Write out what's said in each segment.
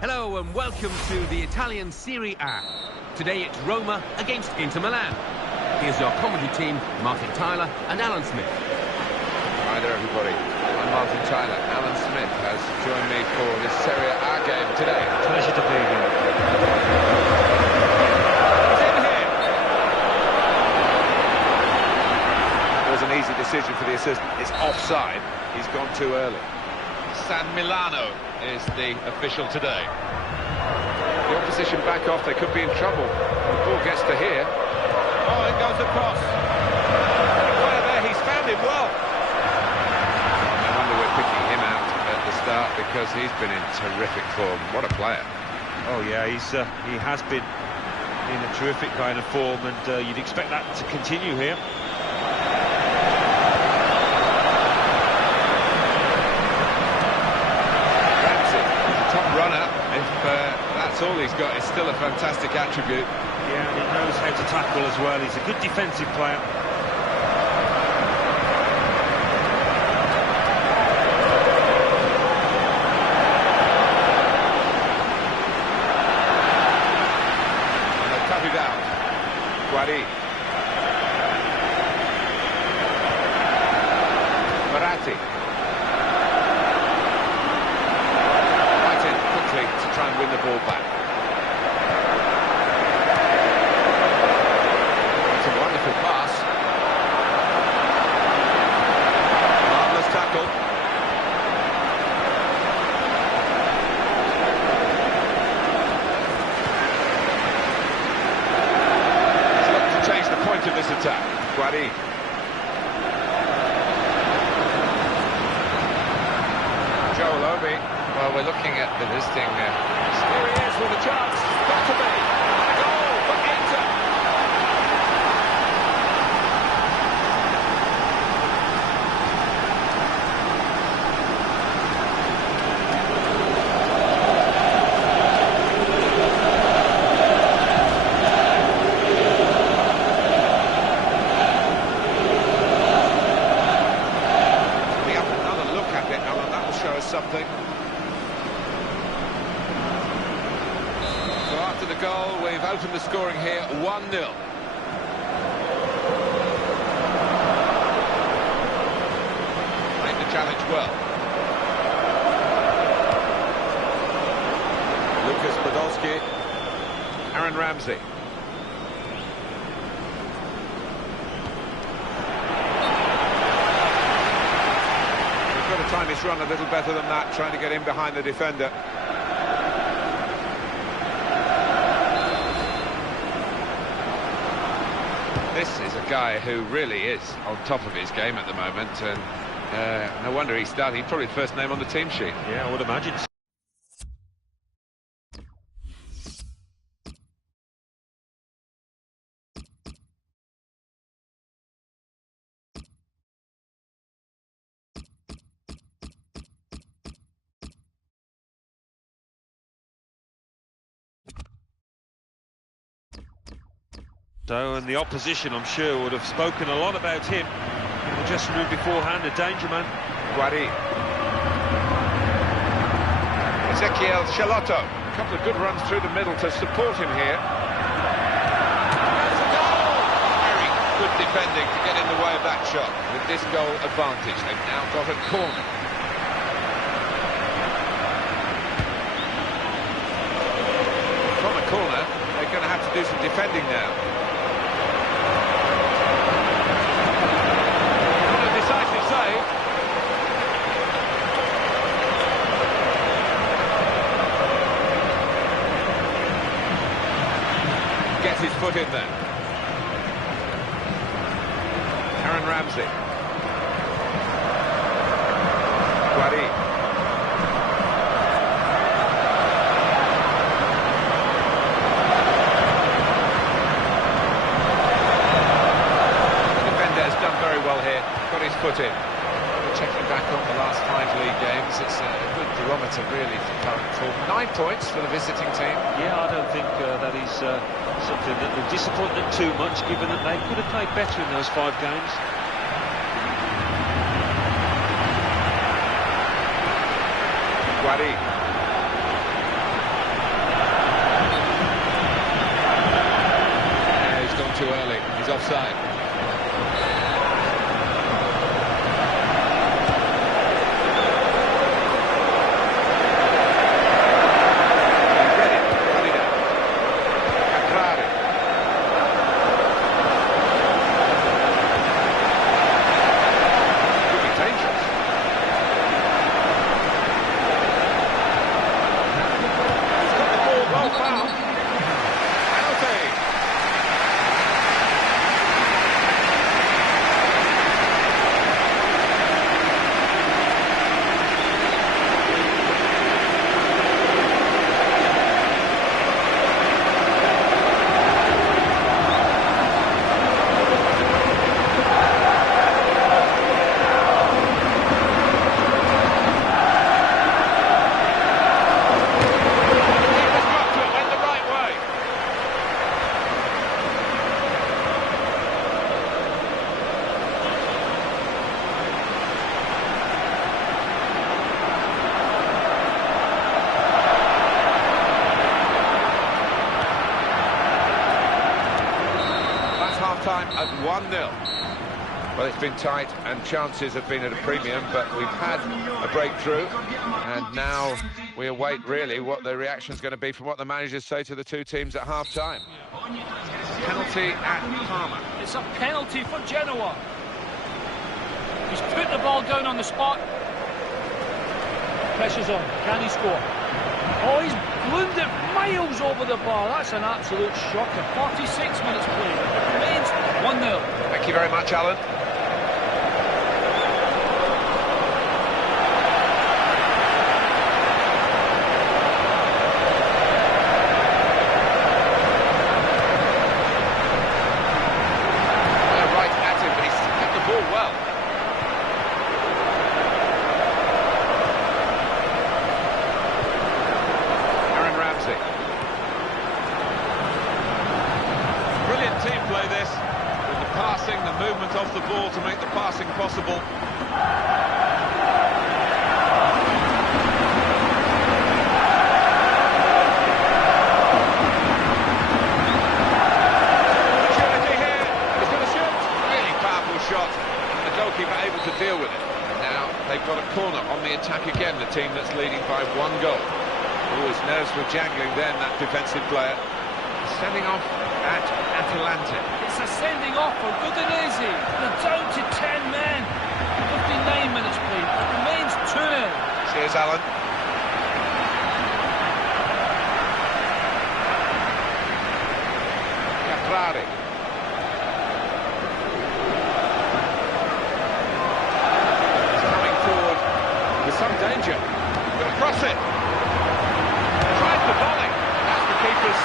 Hello and welcome to the Italian Serie A. Today it's Roma against Inter Milan. Here's your commentary team, Martin Tyler and Alan Smith. Hi there everybody, I'm Martin Tyler. Alan Smith has joined me for this Serie A game today. Pleasure to be here. He's in here. It was an easy decision for the assistant. It's offside. He's gone too early. San Milano is the official today. The opposition back off, they could be in trouble. The ball gets to here. Oh, it goes across. Player there, he's found him well. No wonder we're picking him out at the start because he's been in terrific form. What a player. Oh yeah, he has been in a terrific kind of form, and you'd expect that to continue here. Runner, if that's all he's got, it's still a fantastic attribute. Yeah, and he knows how to tackle as well. He's a good defensive player. And they'll cut it out. Guari. Verratti. To try and win the ball back. It's a wonderful pass. Marvellous tackle. He's looking to change the point of this attack. Guari. Joel Obi. Well, we're looking at the listing. Here he is with a chance. Got to be. And a goal for Inter. We have another look at it, Alan. That will show us something. After the goal, we've opened the scoring here, 1-0. Played the challenge well. Lucas Podolski, Aaron Ramsey. We've got to time this run a little better than that, trying to get in behind the defender. This is a guy who really is on top of his game at the moment, and no wonder he's starting. Probably the first name on the team sheet. Yeah, I would imagine. So, and the opposition, I'm sure, would have spoken a lot about him in the dressing room beforehand. A danger man. Guari. Ezekiel Chalotto. A couple of good runs through the middle to support him here. There's a goal! Very good defending to get in the way of that shot. With this goal advantage, they've now got a corner. From a corner, they're going to have to do some defending now. Decisive save. Gets his foot in there. Aaron Ramsey. Guari. barometer, really, for current form. 9 points for the visiting team. Yeah, I don't think that is something that will disappoint them too much, given that they could have played better in those 5 games. Guari. Yeah, he's gone too early. He's offside. Time at 1-0. Well, it's been tight and chances have been at a premium, but we've had a breakthrough, and now we await really what the reaction is going to be from what the managers say to the two teams at half-time. Penalty at Parma. It's a penalty for Genoa. He's put the ball down on the spot. Pressure's on. Can he score? Oh, he's bloomed it miles over the bar. That's an absolute shocker. 46 minutes played. It remains 1-0. Thank you very much, Alan. They're right at him, but he's hit the ball well. Brilliant team play this, with the passing, the movement off the ball to make the passing possible. Opportunity here, he's going to shoot. Really powerful shot, and the goalkeeper able to deal with it. And now they've got a corner on the attack again, the team that's leading by 1 goal. Oh, his nerves were jangling then, that defensive player. Sending off at Atalanta. It's a sending off for Udinese. They're down to 10 men. 59 minutes played. It remains 2-0. Cheers, Alan. Caprari. He's coming forward with some danger. Going to cross it. Tries the volley. That's the keeper's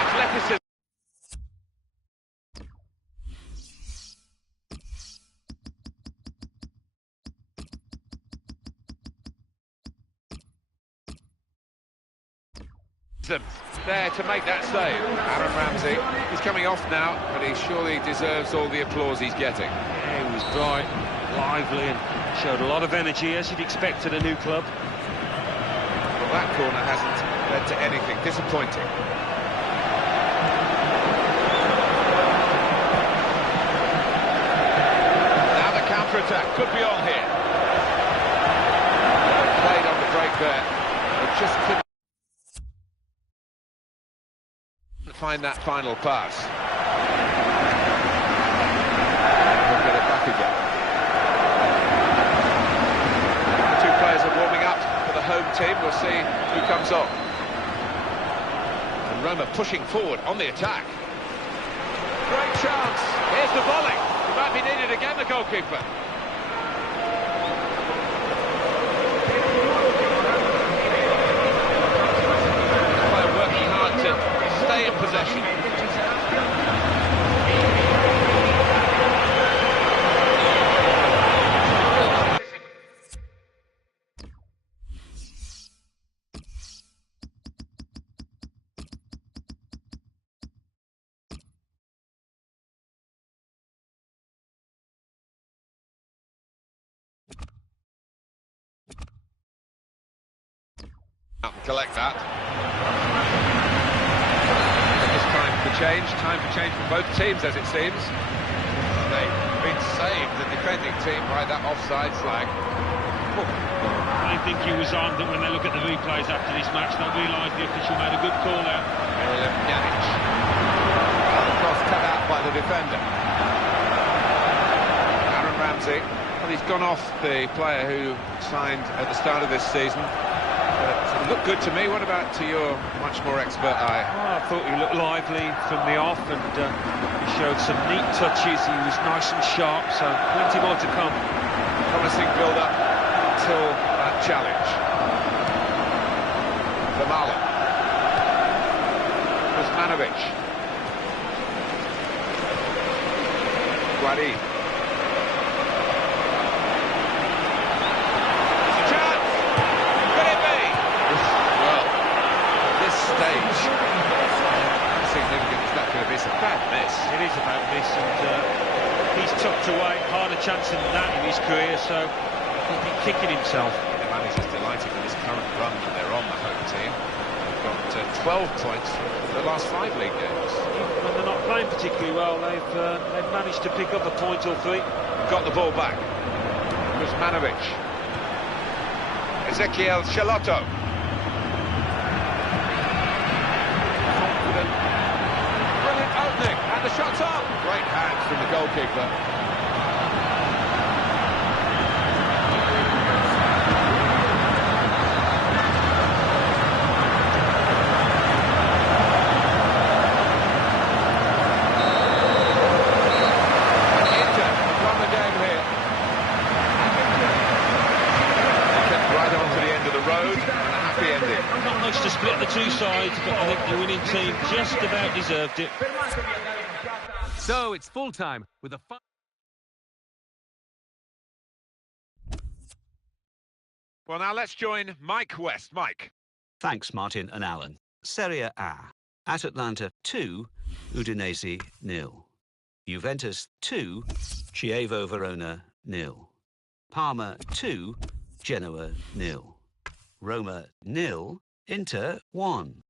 athleticism. There to make that save. Aaron Ramsey, he's coming off now, but he surely deserves all the applause he's getting. Yeah, he was bright, lively, and showed a lot of energy, as you'd expect at a new club. Well, that corner hasn't led to anything. Disappointing. Now the counter-attack could be on here. Played on the break there. It just couldn't find that final pass. We'll get it back again. The two players are warming up for the home team. We'll see who comes on. And Roma pushing forward on the attack. Great chance. Here's the volley. It might be needed again, the goalkeeper. Working hard to stay in possession. Out and collect that. It's time for change for both teams, as it seems. They've been saved, the defending team, by that offside flag. I think he was armed that when they look at the replays after this match, they'll realise the official made a good call out. The cross cut out by the defender. Aaron Ramsey. Well, he's gone off the player who signed at the start of this season. It looked good to me. What about to your much more expert eye? Oh, I thought he looked lively from the off, and he showed some neat touches. He was nice and sharp, so plenty more to come. Promising build-up until that challenge. Zamala. Kuzmanovic. Guadi. Stage. Significant is that going to be? It's a bad miss. It is a bad miss, and he's tucked away. Harder chance than that in his career, so he'll be kicking himself. The manager's delighted with this current run that they're on, the home team. They've got 12 points for the last 5 league games. Even when they're not playing particularly well, they've managed to pick up a point or 3. Got the ball back. Kuzmanovic. Ezekiel Chalotto. Brilliant opening, and the shot's up. Great hands from the goalkeeper. Inter have won the game here. They kept right on to the end of the road, and a happy ending. Not much to split the two sides, but I think the winning team just about deserved it. So it's full time with a Well, now let's join Mike West. Mike. Thanks, Martin and Alan. Serie A. At Atlanta 2, Udinese 0. Juventus 2, Chievo Verona 0. Parma 2, Genoa 0. Roma 0, Inter 1.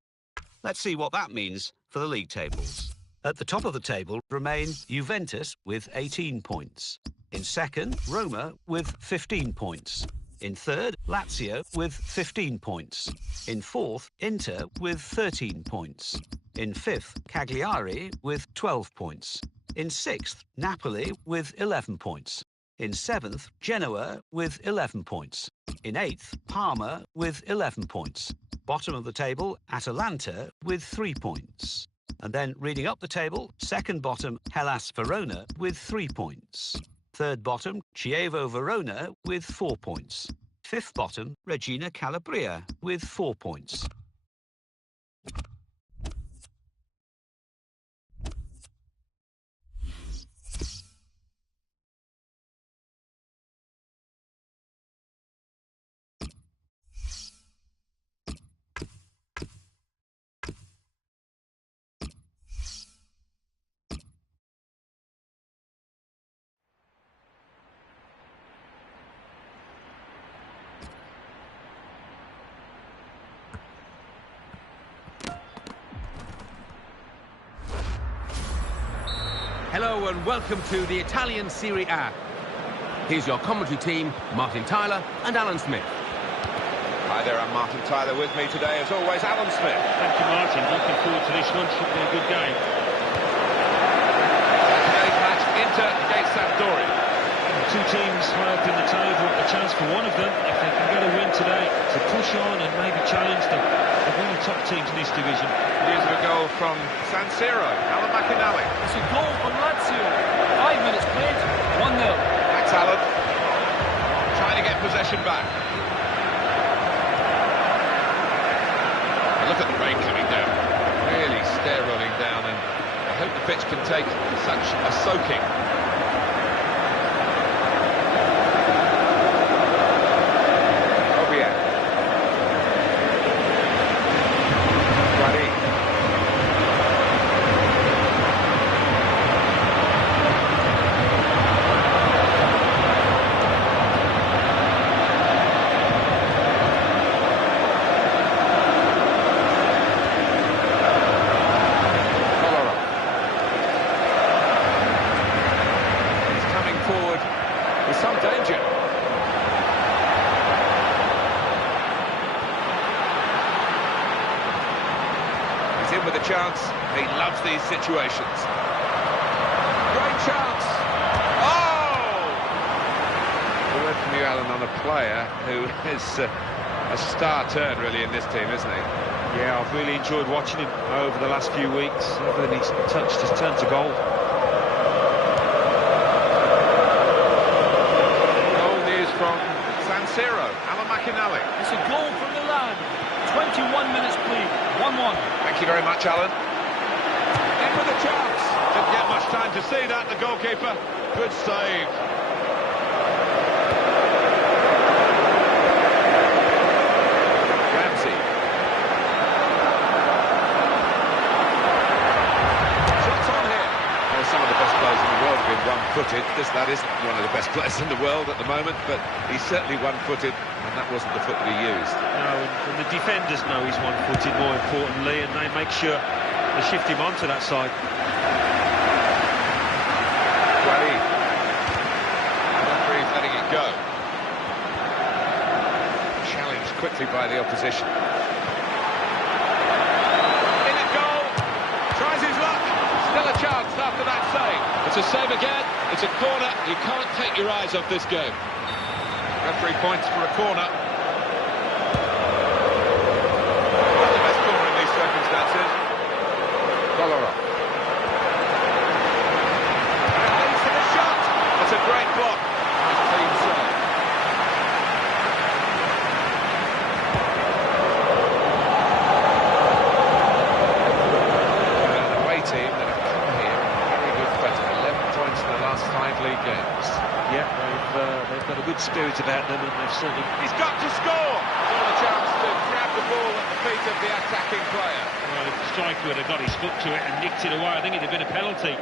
Let's see what that means for the league tables. At the top of the table remain Juventus with 18 points. In second, Roma with 15 points. In third, Lazio with 15 points. In fourth, Inter with 13 points. In fifth, Cagliari with 12 points. In sixth, Napoli with 11 points. In seventh, Genoa with 11 points. In eighth, Parma with 11 points. Bottom of the table, Atalanta with 3 points. And then reading up the table, second bottom, Hellas Verona with 3 points. Third bottom, Chievo Verona with 4 points. Fifth bottom, Regina Calabria with 4 points. Hello and welcome to the Italian Serie A. Here's your commentary team, Martin Tyler and Alan Smith. Hi there, I'm Martin Tyler. With me today, as always, Alan Smith. Thank you, Martin. Looking forward to this one. Should be a good game. Today's match, Inter against Sampdoria. The two teams high up in the table, a chance for one of them, if they can get a win today, to push on and maybe challenge them. They're one of the top teams in this division. Here's a goal from San Siro, Alan McInally. It's a goal from Lazio. 5 minutes played, 1-0. That's Alan. Trying to get possession back. And look at the rain coming down. Really stair rolling down, and I hope the pitch can take such a soaking. He's in with a chance. He loves these situations. Great chance. Oh! A word from you, Alan, on a player who is a star turn, really, in this team, isn't he? Yeah, I've really enjoyed watching him over the last few weeks. Everything he's touched has turned to gold. Goal news from San Siro, aleXan. It's a goal from Milan. 21 minutes played, 1-1. Thank you very much, Alan. In with a chance. Didn't get much time to see that, the goalkeeper. Good save. Ramsey. Shots on here. Well, some of the best players in the world have been one-footed. This lad isn't one of the best players in the world at the moment, but he's certainly one-footed, and that wasn't the foot that he used. No, and the defenders know he's one-footed, more importantly, and they make sure they shift him onto that side. Wade. Referee's letting it go. Challenged quickly by the opposition. In at goal. Tries his luck. Still a chance after that save. It's a save again. It's a corner. You can't take your eyes off this game. Referee points for a corner. Not the best corner in these circumstances. Kolarov. And leads to the shot. That's a great block. Nice clean save. An away team that have come here in very good footing. 11 points in the last 5 league games. Yeah, they've got a good spirit about them, and they've certainly... He's got to score! Got a chance to grab the ball at the feet of the attacking player. Well, if the striker had got his foot to it and nicked it away, I think it'd have been a penalty.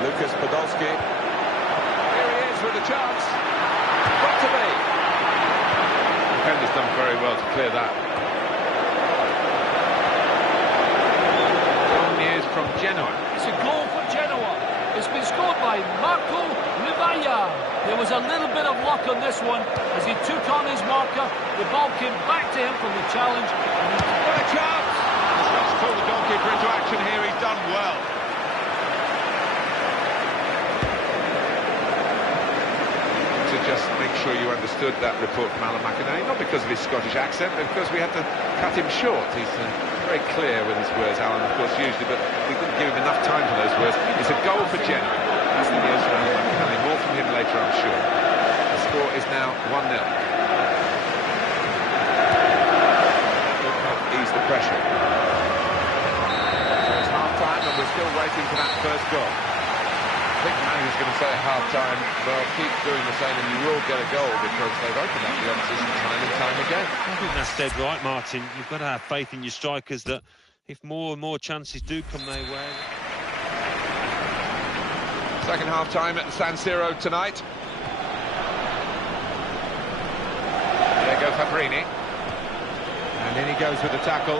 Lucas Podolski. Here he is with a chance. Got to be. The defender's done very well to clear that. Goal news from Genoa. It's a goal for Genoa. It's been scored by Marco Livaya. There was a little bit of luck on this one as he took on his marker. The ball came back to him from the challenge. What a chance! The shot's pulled the goalkeeper into action here. He's done well. To just make sure you understood that report from aleXan, not because of his Scottish accent, but because we had to cut him short. He's very clear with his words, Alan, of course, usually, but we didn't give him enough time for those words. It's a goal for Genoa. That's the news from aleXan. More from him later, I'm sure. The score is now 1-0. That will help ease the pressure. So it's half-time, and we're still waiting for that first goal. I think the manager's going to say at half-time, well, keep doing the same and you will get a goal, because they've opened up the opposition time and time again. I think that's dead right, Martin. You've got to have faith in your strikers that if more and more chances do come their way... Second half-time at San Siro tonight. There goes Fabrini. And in he goes with the tackle.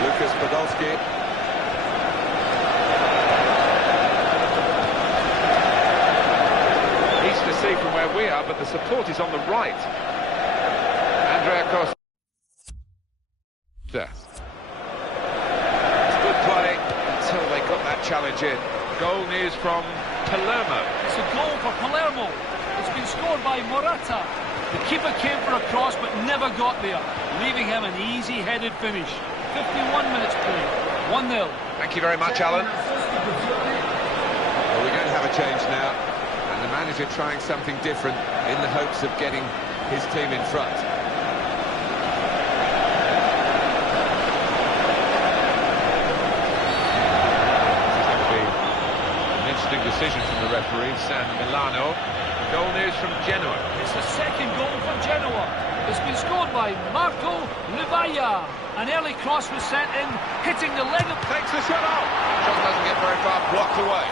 Lucas Podolski. To see from where we are, but the support is on the right. Andrea Costa. It's good play until they got that challenge in. Goal news from Palermo. It's a goal for Palermo. It's been scored by Morata. The keeper came for a cross but never got there, leaving him an easy-headed finish. 51 minutes played, 1-0. Thank you very much, Alan. Well, we're going to have a change now. The manager trying something different in the hopes of getting his team in front. This is going to be an interesting decision from the referee, San Milano. Goal news from Genoa. It's the second goal for Genoa. It's been scored by Marco Livaya. An early cross was sent in, hitting the leg of... Takes the shot off. Shot doesn't get very far, blocked away.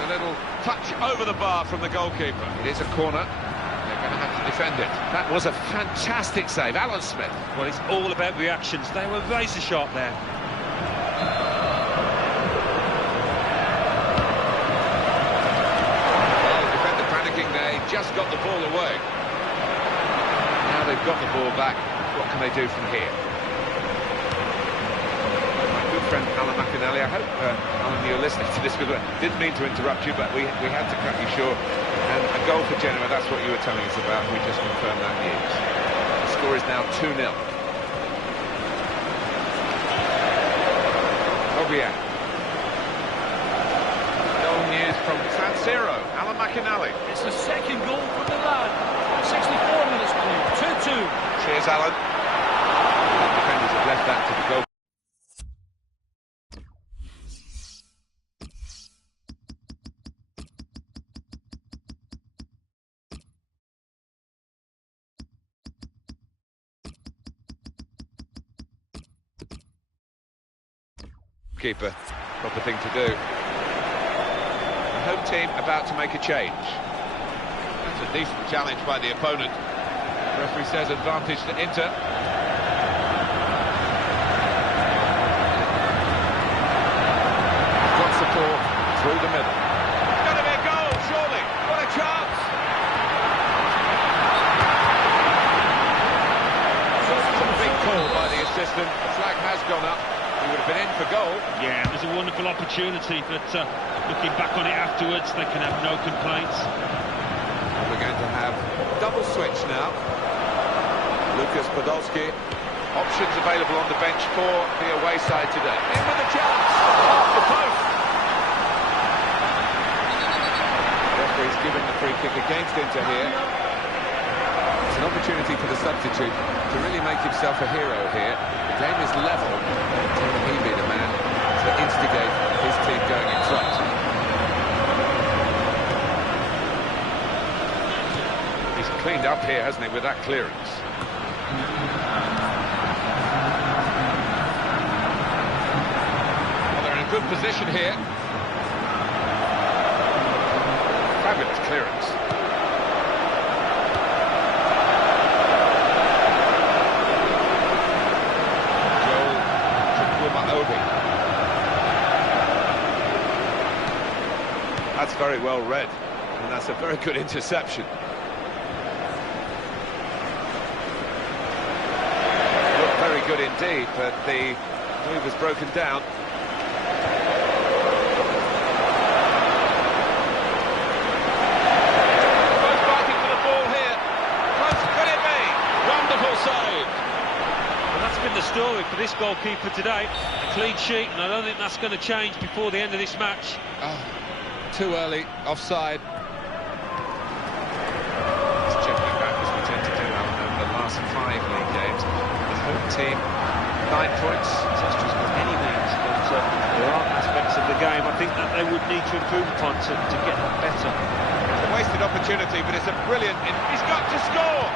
A little touch over the bar from the goalkeeper. It is a corner. They're going to have to defend it. That was a fantastic save. Alan Smith. Well, it's all about reactions. They were razor sharp there. Well, the defender panicking there. He just got the ball away. Now they've got the ball back. What can they do from here? My good friend Alan McInally, I hope, Alan, you're listening to this, because I didn't mean to interrupt you, but we had to cut you short. And a goal for Genoa, that's what you were telling us about. We just confirmed that news. The score is now 2-0. Obiang. Goal news from San Siro, Alan McInally. It's the second goal from Milan. 64 minutes played, 2-2. Cheers, Alan. The defenders have left that to the goal. Keeper, proper thing to do. The home team about to make a change. That's a decent challenge by the opponent. The referee says advantage to Inter. Got support through the middle. It's going to be a goal, surely. What a chance! It's a big call by the assistant. The flag has gone up. He would have been in for goal. Yeah, it was a wonderful opportunity, but looking back on it afterwards, they can have no complaints. We're going to have double switch now. Lucas Podolski. Options available on the bench for the away side today. In with a chance. Off the post. Referee's giving the free kick against Inter here. It's an opportunity for the substitute to really make himself a hero here. The game is level. Can he be the man to instigate his team going in front? He's cleaned up here, hasn't he, with that clearance? Well, they're in a good position here. Fabulous clearance. That's very well read, and that's a very good interception. Looked very good indeed, but the move was broken down. Both fighting for the ball here. Close could it be? Wonderful save. And that's been the story for this goalkeeper today. A clean sheet, and I don't think that's going to change before the end of this match. Oh, too early, offside. Just checking back as we tend to do over the last 5 league games. The home team, 9 points. That's just by any means, but there are aspects of the game I think that they would need to improve upon to get that better. It's a wasted opportunity, but it's a brilliant... He's got to score!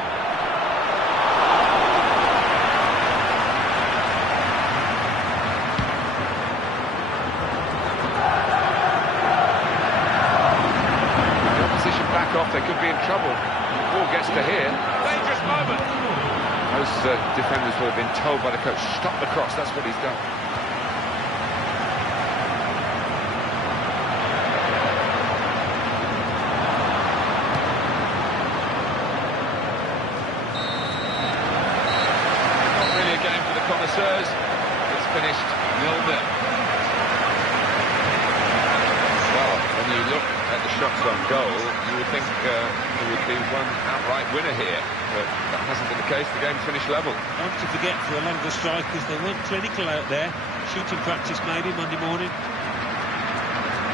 Off, they could be in trouble. The ball gets to here. Dangerous moment. Those defenders will have been told by the coach, stop the cross. That's what he's done. Not really a game for the connoisseurs. It's finished 0-0. Well, when you look at the shots on goal, you would think there would be one outright winner here, but that hasn't been the case. The game finished level. Not to forget, for a lot of the strikers, they weren't clinical out there. Shooting practice maybe Monday morning.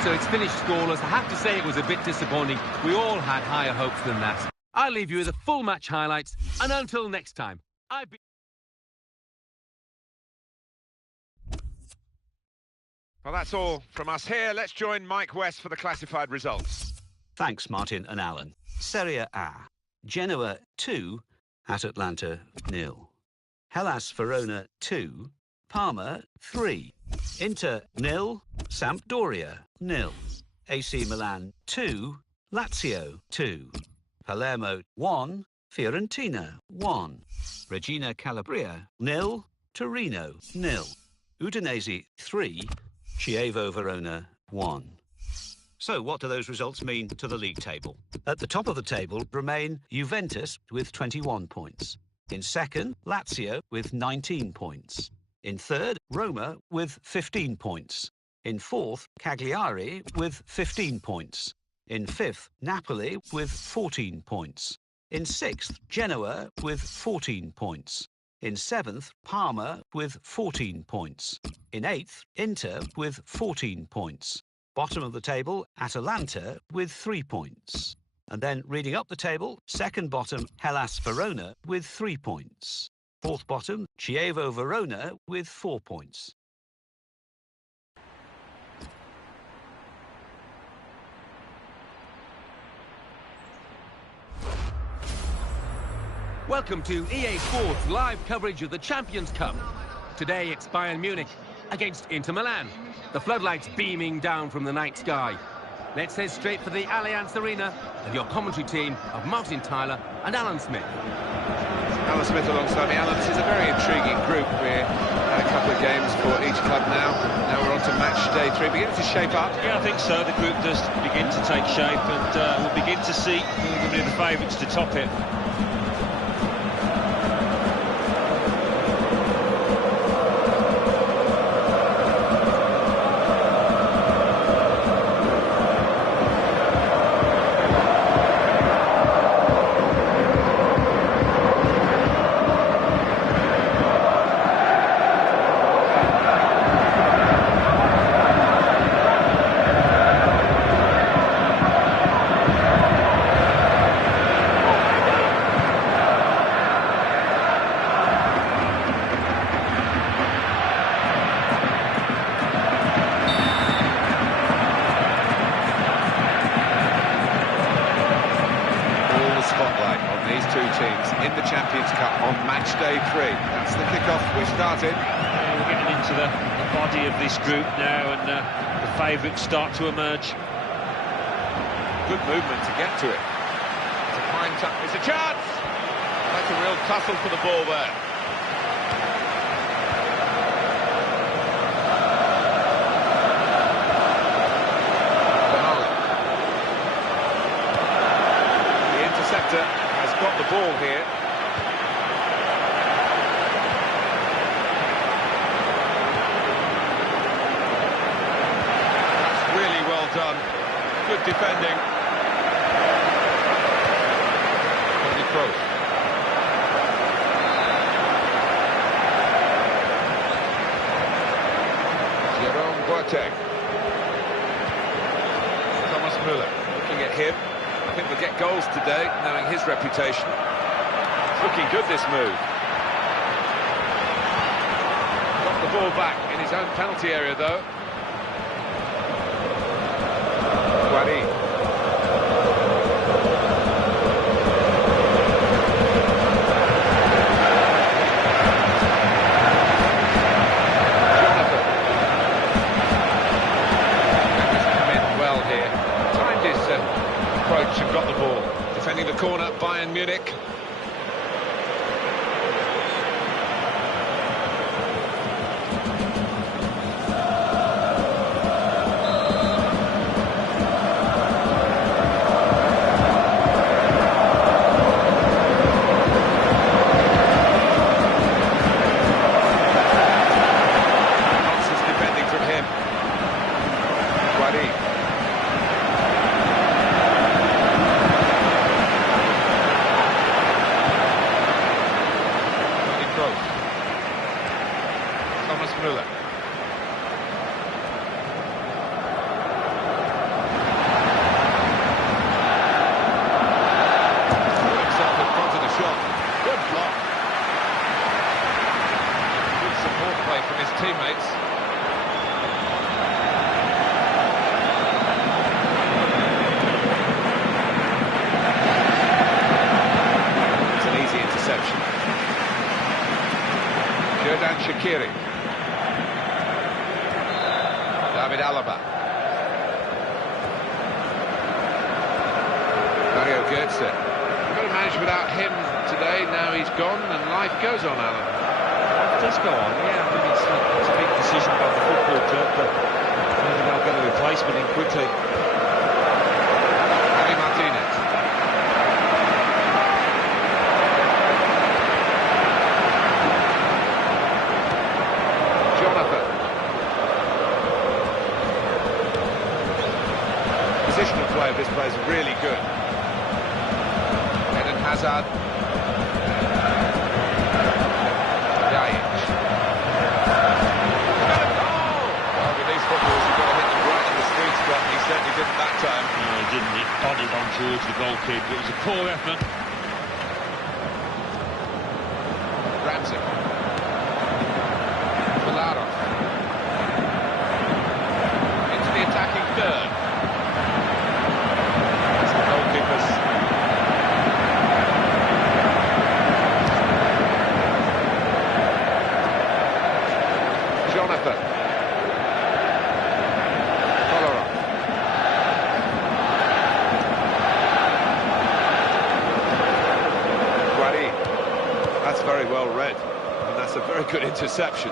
So it's finished scoreless. I have to say it was a bit disappointing. We all had higher hopes than that. I'll leave you with the full match highlights, and until next time, I've been... Well, that's all from us here. Let's join Mike West for the classified results. Thanks, Martin and Alan. Serie A. Genoa 2, Atalanta 0. Hellas Verona 2, Parma 3. Inter 0, Sampdoria 0. AC Milan 2, Lazio 2. Palermo 1, Fiorentina 1. Regina Calabria 0, Torino 0. Udinese 3, Chievo Verona 1. So what do those results mean to the league table? At the top of the table remain Juventus with 21 points. In second, Lazio with 19 points. In third, Roma with 15 points. In fourth, Cagliari with 15 points. In fifth, Napoli with 14 points. In sixth, Genoa with 14 points. In seventh, Parma with 14 points. In eighth, Inter with 14 points. Bottom of the table, Atalanta with 3 points. And then reading up the table, second bottom, Hellas Verona with 3 points. Fourth bottom, Chievo Verona with 4 points. Welcome to EA Sports live coverage of the Champions Cup. Today it's Bayern Munich against Inter Milan. The floodlights beaming down from the night sky. Let's head straight for the aleXan Arena and your commentary team of Martin Tyler and Alan Smith. Alan Smith alongside me. Alan, this is a very intriguing group. We've had a couple of games for each club now. Now we're on to match day 3. Beginning to shape up. Yeah, I think so. The group does begin to take shape, and we'll begin to see who are going to be the favourites to top it. In the Champions Cup on match day 3. That's the kick-off. We're started. We're getting into the body of this group now, and the favourites start to emerge. Good movement to get to it. It's a fine touch. It's a chance! That's a real tussle for the ball there. The interceptor has got the ball here. That's really well done. Good defending. Toni Kroos. Jerome Boateng. Thomas Müller looking at him. I think we'll get goals today, knowing his reputation. It's looking good, this move. Got the ball back in his own penalty area, though. Guari. Jonathan. He's come in well here. Timed his approach and got the ball. Defending the corner, Bayern Munich. Nonsense defending from him. Guari. Thomas Müller. Himself in front of the shot. Good block. Good support play from his teammates. It's an easy interception. Xherdan Shaqiri. David Alaba. Mario Götze. We've got to manage without him today. Now he's gone and life goes on, Alan. It does go on, yeah. I mean, it's a big decision by the football club, but maybe they'll get a replacement in quickly. Javi Martinez. Hazard. Yajic. Well, with these footballs, you've got to hit them right in the sweet spot, and he certainly didn't that time. No, he didn't. He nodded on towards the goalkeeper. It was a poor effort. Ramsey. Kolarov. Into the attacking third. That's the goalkeeper's. Jonathan. Kolarov. That's very well read, and that's a very good interception.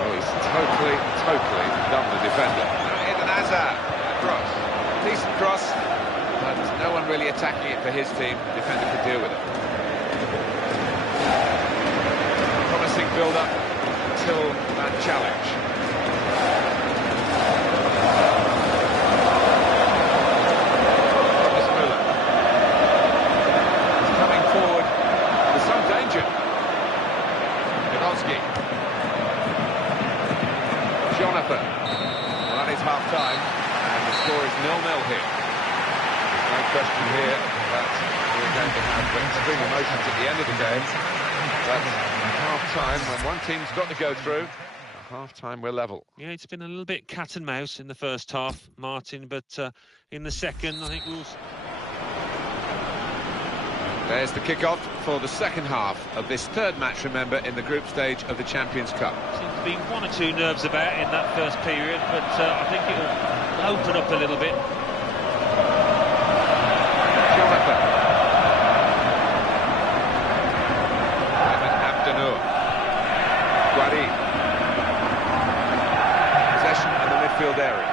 Oh, he's totally done the defender. Eden Hazard, cross. Decent cross, but no one really attacking it for his team. The defender could deal with it. Promising build-up until that challenge. Thomas Müller. He's coming forward with some danger. Podolski. Jonathan. Well, that is half-time, and the score is 0-0 here. No question here that we're going to have extreme emotions at the end of the game. But half-time, when one team's got to go through, at half-time we're level. Yeah, it's been a little bit cat and mouse in the first half, Martin, but in the second, I think we'll... There's the kick-off for the second half of this third match, remember, in the group stage of the Champions Cup. Seems to be one or two nerves about in that first period, but I think it'll open up a little bit. Jonathan. Guari. Possession in the midfield area.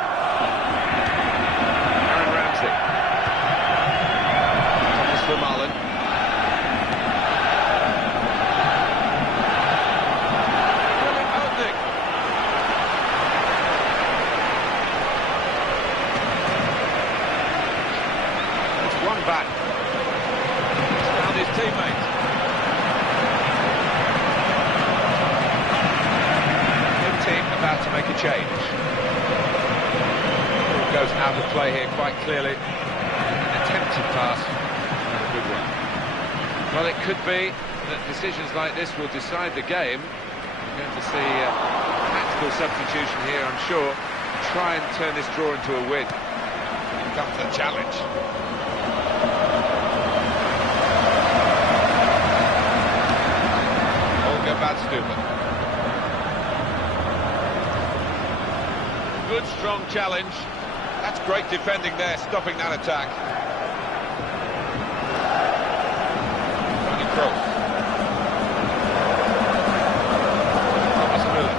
Aaron Ramsey. Thomas Vermaelen. Brilliant opening. It's one back. He's found his teammate. About to make a change. Ball goes out of play here quite clearly. An attempted pass, not a good one. Well, it could be that decisions like this will decide the game. We're going to see a tactical substitution here, I'm sure, to try and turn this draw into a win. Here comes the challenge. Olga Badstuber. Good, strong challenge. That's great defending there, stopping that attack. Tony Kroos. Thomas Müller.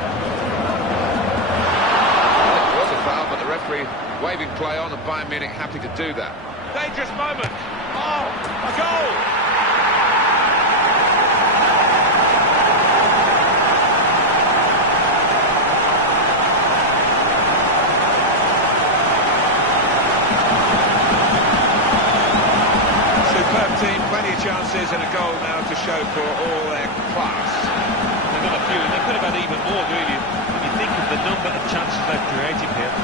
Well, it was a foul, but the referee waving play on, and Bayern Munich happy to do that. Dangerous moment. Oh, a goal! Team, plenty of chances and a goal now to show for all their class. They've got a few, they could have had even more, really, when you think of the number of chances they've created here.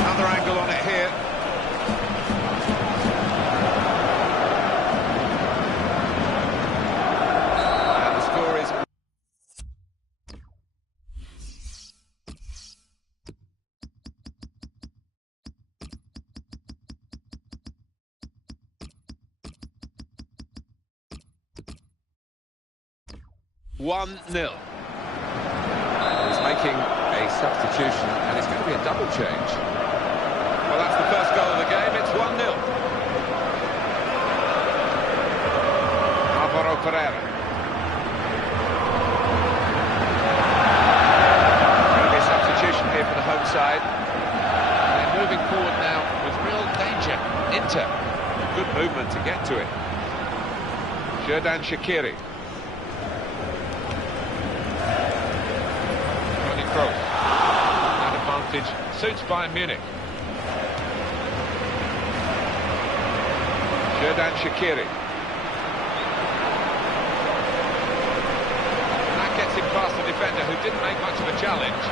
Another angle on it here. And the score is... 1-0. He's making a substitution, and it's going to be a double change. Well, that's the first goal of the game. It's 1-0. Alvaro Pereira. Going to be a substitution here for the home side. They're moving forward now with real danger. Inter. Good to get to it. Xherdan Shaqiri. Toni Kroos. That advantage suits Bayern Munich. Xherdan Shaqiri. That gets him past the defender, who didn't make much of a challenge.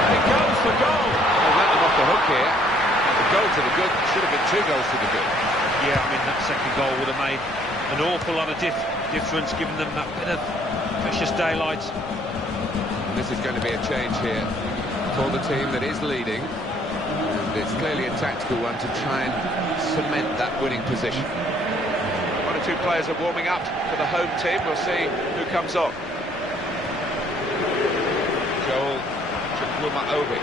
And it goes for goal. They let them off the hook here. And the goal to the good should have been 2 goals to the good. Yeah, I mean, that second goal would have made an awful lot of difference, giving them that bit of precious daylight. This is going to be a change here for the team that is leading. And it's clearly a tactical one to try and cement that winning position. 1 or 2 players are warming up for the home team. We'll see who comes on. Joel Chukwuma-Obi.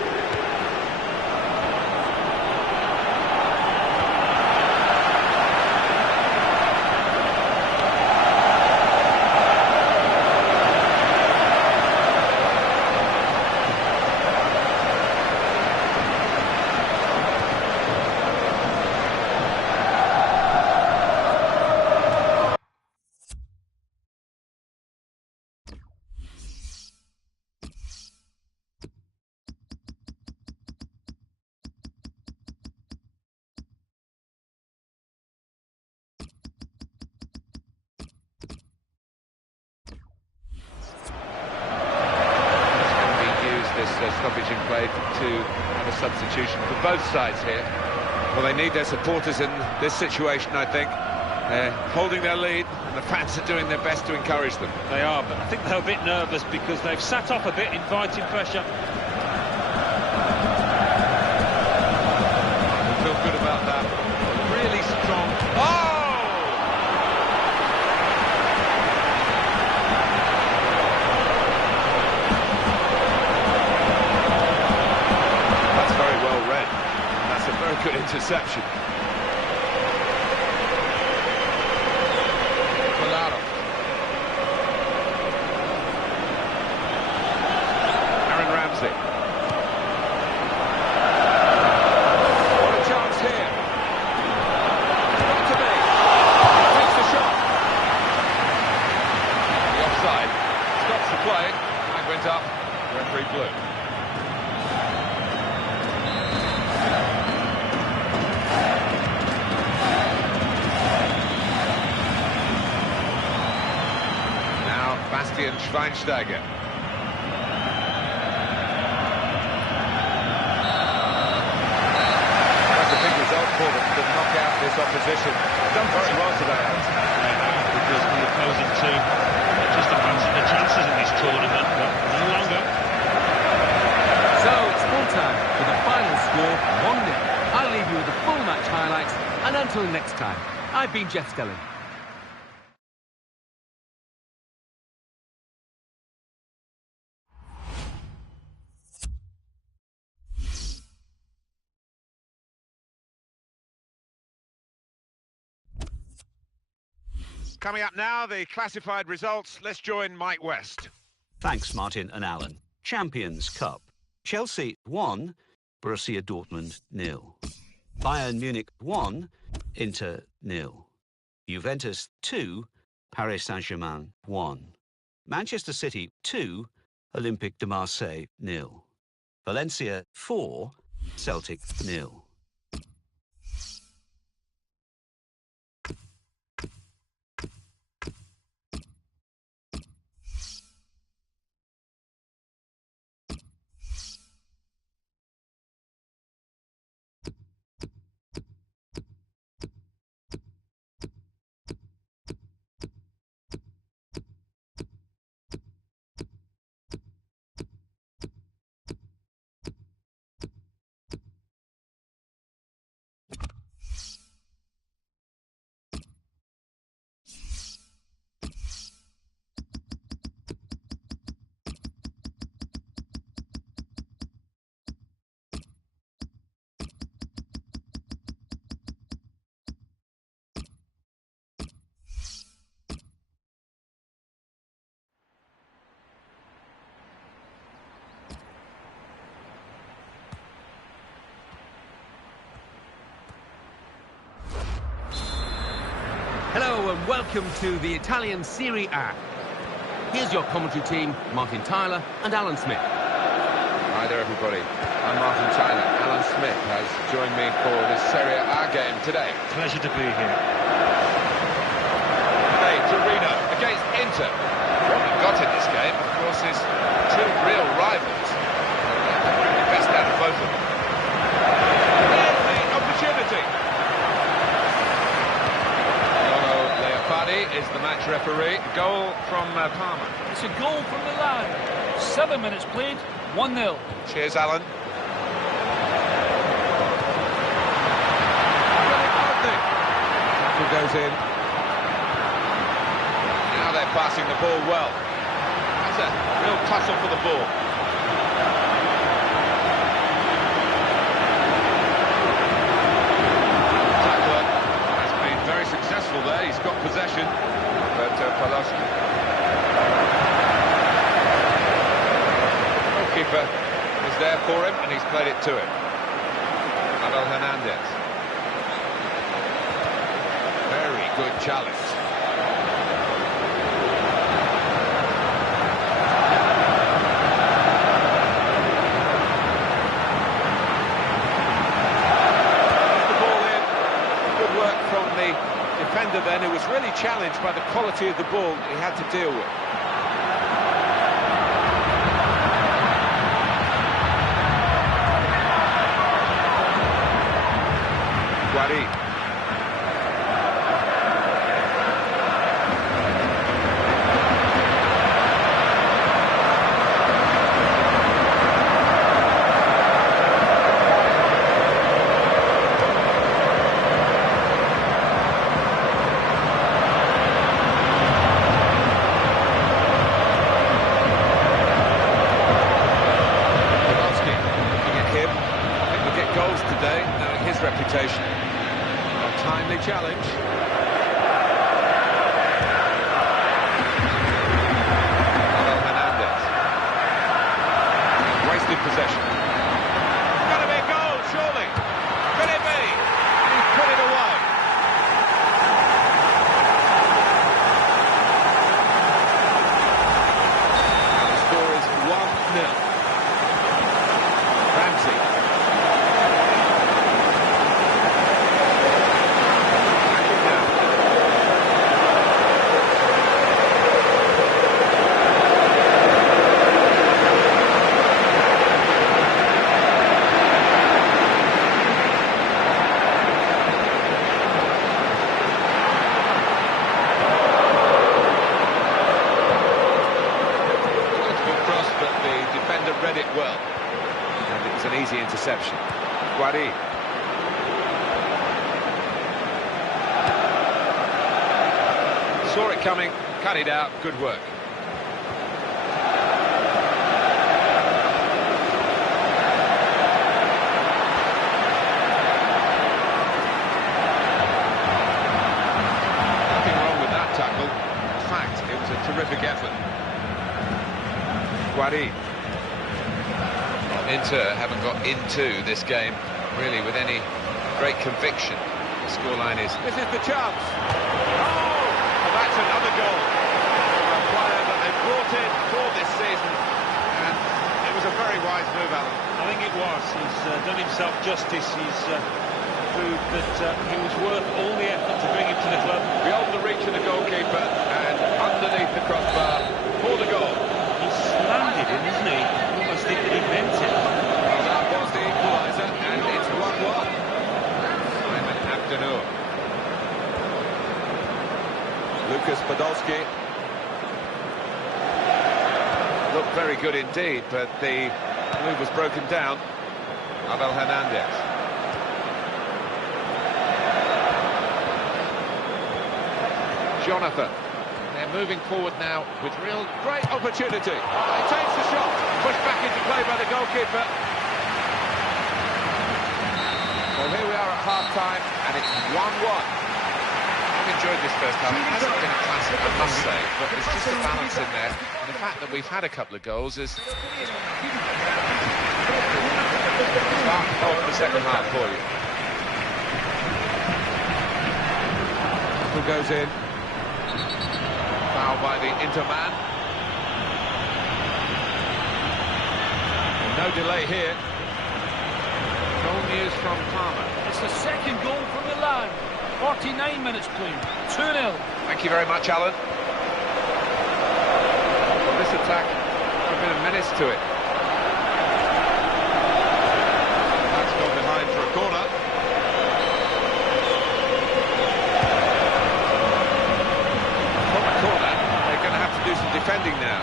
Stoppage in play to have a substitution for both sides here. Well, they need their supporters in this situation, I think. They're holding their lead, and the fans are doing their best to encourage them. They are, but I think they're a bit nervous because they've sat off a bit, inviting pressure. They feel good about that. Really strong. Oh! Good interception. Kolarov. Aaron Ramsey. What a chance here. Got to be. Takes the shot. The offside. Stops the play. Flag went up. Referee blew. Bastian Schweinsteiger. That's a big result for them to knock out this opposition. Done very well today, Alex. Because the opposing team just advancing the chances in this tournament, but no longer. So it's full time with a final score 1-0. I'll leave you with the full match highlights, and until next time, I've been Jeff Stelling. Coming up now, the classified results. Let's join Mike West. Thanks, Martin and Alan. Champions Cup. Chelsea 1, Borussia Dortmund 0. Bayern Munich 1, Inter 0. Juventus 2, Paris Saint-Germain 1. Manchester City 2, Olympique de Marseille 0. Valencia 4, Celtic 0. Hello and welcome to the Italian Serie A. Here's your commentary team, Martin Tyler and Alan Smith. Hi there, everybody. I'm Martin Tyler. Alan Smith has joined me for this Serie A game today. Pleasure to be here. Today, Torino against Inter. What we've got in this game, of course, is two real rivals. The best out of both of them. There's the opportunity. Is the match referee. Goal from Parma. It's a goal from Milan. 7 minutes played, 1-0. Cheers, Alan. Tackle goes in. Now they're passing the ball well. That's a real tussle for the ball. Successful there, he's got possession, but Paloski. Goalkeeper is there for him, and he's played it to him. Abel Hernandez. Very good challenge. Defender then, who was really challenged by the quality of the ball he had to deal with. Guari. Today, knowing his reputation. A timely challenge. Abel Hernandez. Wasted possession. Gotta be a goal, surely. Could it be? And he's put it away. Now the score is 1-0. Ramsey. Read it well, and it was an easy interception. Guari. Saw it coming, cut it out, good work. Nothing wrong with that tackle. In fact, it was a terrific effort. Guari. Inter haven't got into this game really with any great conviction. The scoreline is... This is the chance. Oh! Well, that's another goal. A player that they brought in for this season. And it was a very wise move, Alan. I think it was. He's done himself justice. He's proved that he was worth all the effort to bring him to the club. Beyond the reach of the goalkeeper and underneath the crossbar for the goal. He's slammed it in, isn't he? You almost think that he meant it. Well, that was the equaliser, and it's 1-1. Simon Abdenur. Lucas Podolski. Looked very good indeed, but the move was broken down. Abel Hernandez. Jonathan. They're moving forward now with real great opportunity. He takes the shot, pushed back into play by the goalkeeper. Well, here we are at half-time, and it's 1-1. I've enjoyed this first half. It hasn't been a classic, I must say, but there's just a balance in there. And the fact that we've had a couple of goals is... Start of the second half for you. Tackle goes in. Foul by the Inter man. And no delay here. Goal news from Parma. It's the second goal from Milan. 49 minutes played. 2-0. Thank you very much, Alan. Well, this attack got a bit of menace to it. That's gone behind for a corner. From a corner, they're going to have to do some defending now.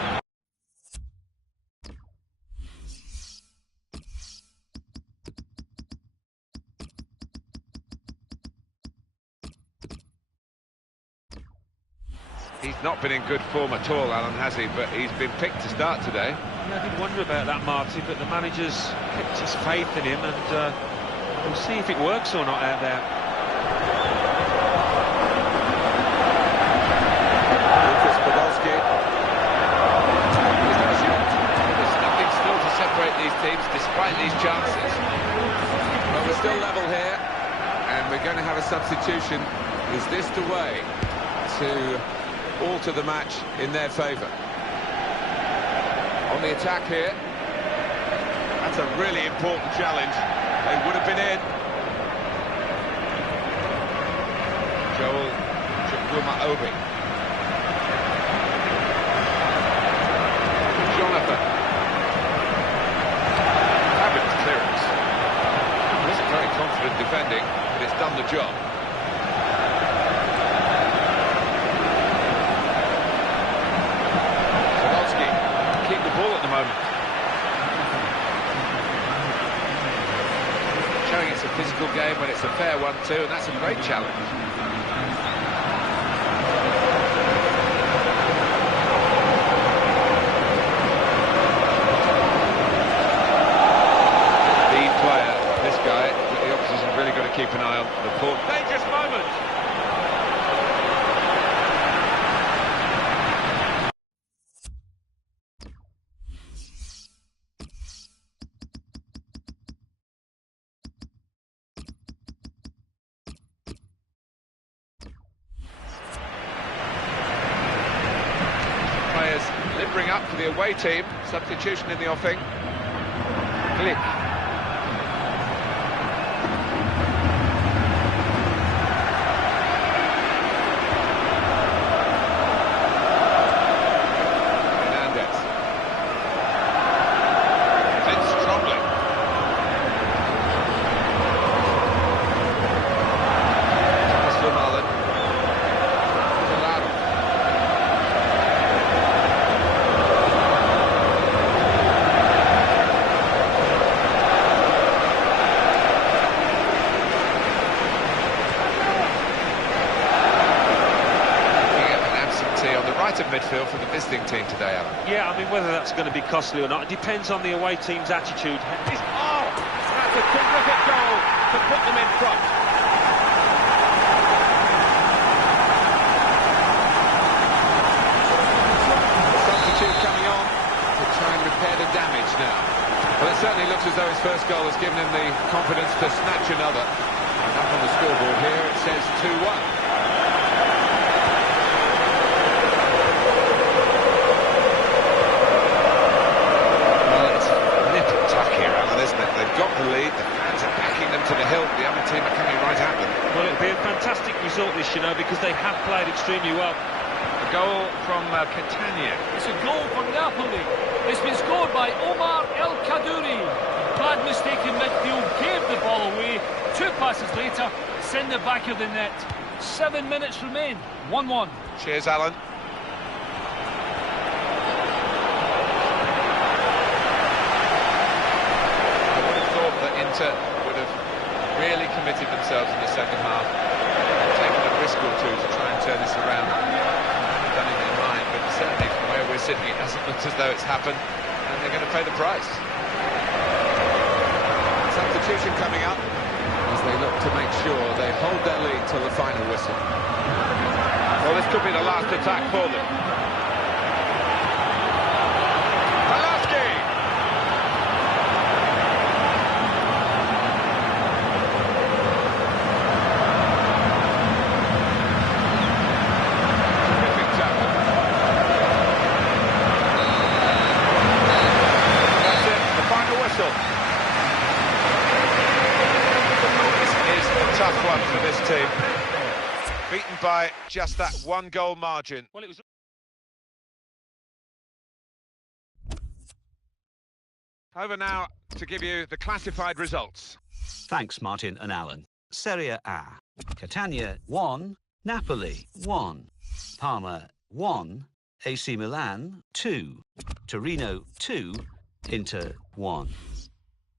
He's not been in good form at all, Alan, has he? But he's been picked to start today. Yeah, I did wonder about that, Martin, but the manager's kept his faith in him, and we'll see if it works or not out there. Podolski. He's got a shot. There's nothing still to separate these teams, despite these chances. But we're still level here, and we're going to have a substitution. Is this the way to alter the match in their favour? On the attack here. That's a really important challenge. They would have been in. Joel Chukwuma-Obi. Jonathan. Fabulous clearance. Wasn't very confident defending, but it's done the job. Keep the ball at the moment. Showing it's a physical game when it's a fair one too, and that's a great challenge. Lead player, this guy, the opposition really got to keep an eye on the ball. Dangerous moment. Limbering up for the away team. Substitution in the offing. Click. Hernandez. Defends strongly. Marlon. Of midfield for the visiting team today, Alan. Yeah, I mean, whether that's going to be costly or not, it depends on the away team's attitude. Oh, that's a terrific goal to put them in front. Substitute coming on to try and repair the damage now. Well, it certainly looks as though his first goal has given him the confidence to snatch another. And up on the scoreboard here, it says 2-1. They've got the lead, the fans are backing them to the hilt, the other team are coming right at them. Well, it'll be a fantastic result this, you know, because they have played extremely well. A goal from Catania. It's a goal for Napoli. It's been scored by Omar El Kaddouri. Bad mistake in midfield, gave the ball away. 2 passes later, send it back of the net. 7 minutes remain, 1-1. Cheers, Alan. Inter would have really committed themselves in the second half, taken a risk or two to try and turn this around. Done it in mind, but certainly from where we're sitting, it doesn't look as though it's happened, and they're going to pay the price. Substitution coming up as they look to make sure they hold their lead till the final whistle. Well, this could be the last attack for them. for this team. Beaten by just that one goal margin. Well, it was... Over now to give you the classified results. Thanks, Martin and Alan. Serie A. Catania 1, Napoli 1, Parma 1, AC Milan 2, Torino 2, Inter 1.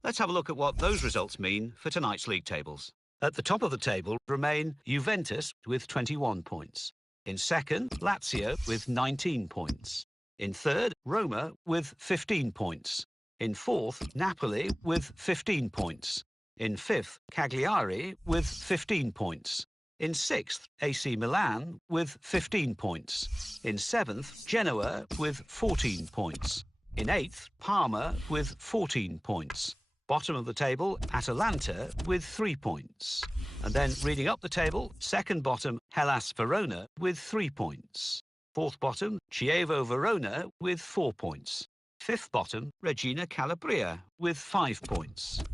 Let's have a look at what those results mean for tonight's league tables. At the top of the table remain Juventus with 21 points. In second, Lazio with 19 points. In third, Roma with 15 points. In fourth, Napoli with 15 points. In fifth, Cagliari with 15 points. In sixth, AC Milan with 15 points. In seventh, Genoa with 14 points. In eighth, Parma with 14 points. Bottom of the table, Atalanta with 3 points. And then reading up the table, second bottom, Hellas Verona with 3 points. Fourth bottom, Chievo Verona with 4 points. Fifth bottom, Regina Calabria with 5 points.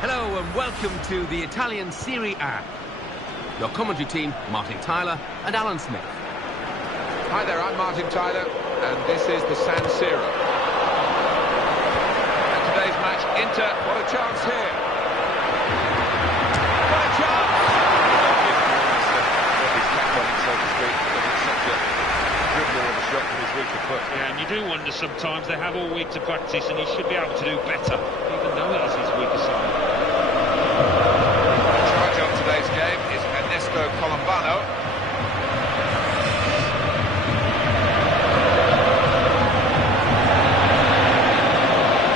Hello and welcome to the Italian Serie A. Your commentary team, Martin Tyler and Alan Smith. Hi there, I'm Martin Tyler, and this is the San Siro. And today's match, Inter, what a chance here. What a chance! He's kept on it, so to speak, but it's such a dribble of a shot with his weaker foot. Yeah, and you do wonder sometimes. They have all week to practice, and he should be able to do better, even though it is his weaker side. In charge of today's game is Ernesto Colombano.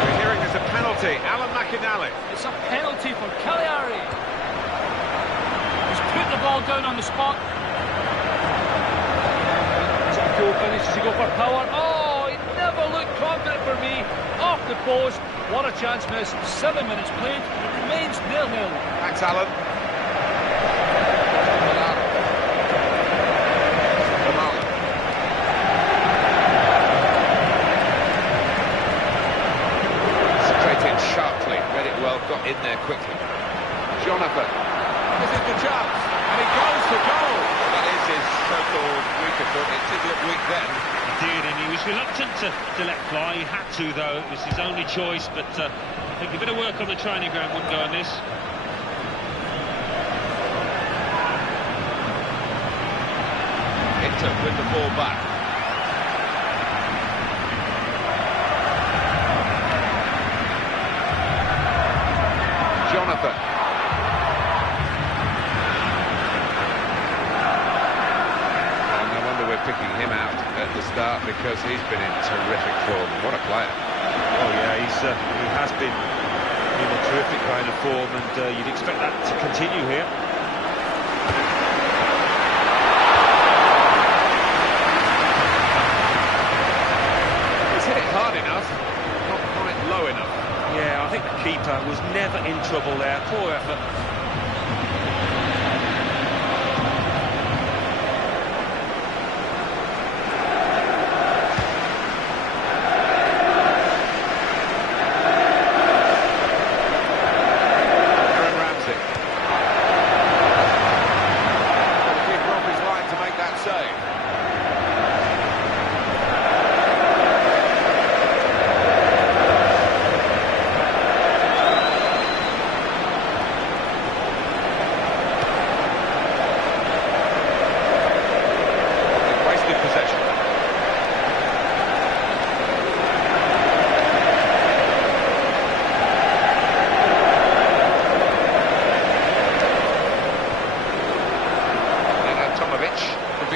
We're hearing there's a penalty. Alan McInally. It's a penalty for Cagliari. He's put the ball down on the spot. Is it a cool finish? Does he go for power? Oh, he never looked confident for me. Off the post. What a chance missed. 7 minutes played. It remains 0-0. Thanks, Alan. Straight in sharply. Read it well. Got in there quickly. Jonathan. This is the chance. And he goes for goal. That is his so-called weaker foot. It did look weak then. He did, and he was reluctant to let fly. He had to, though. It was his only choice, but I think a bit of work on the training ground wouldn't go on this. Inter with the ball back. Jonathan. And no wonder we're picking him out at the start because he's been in terrific form. What a player. Oh yeah, he has been in a terrific kind of form, and you'd expect that to continue here. He's hit it hard enough, not quite low enough. Yeah, I think the keeper was never in trouble there. Poor effort.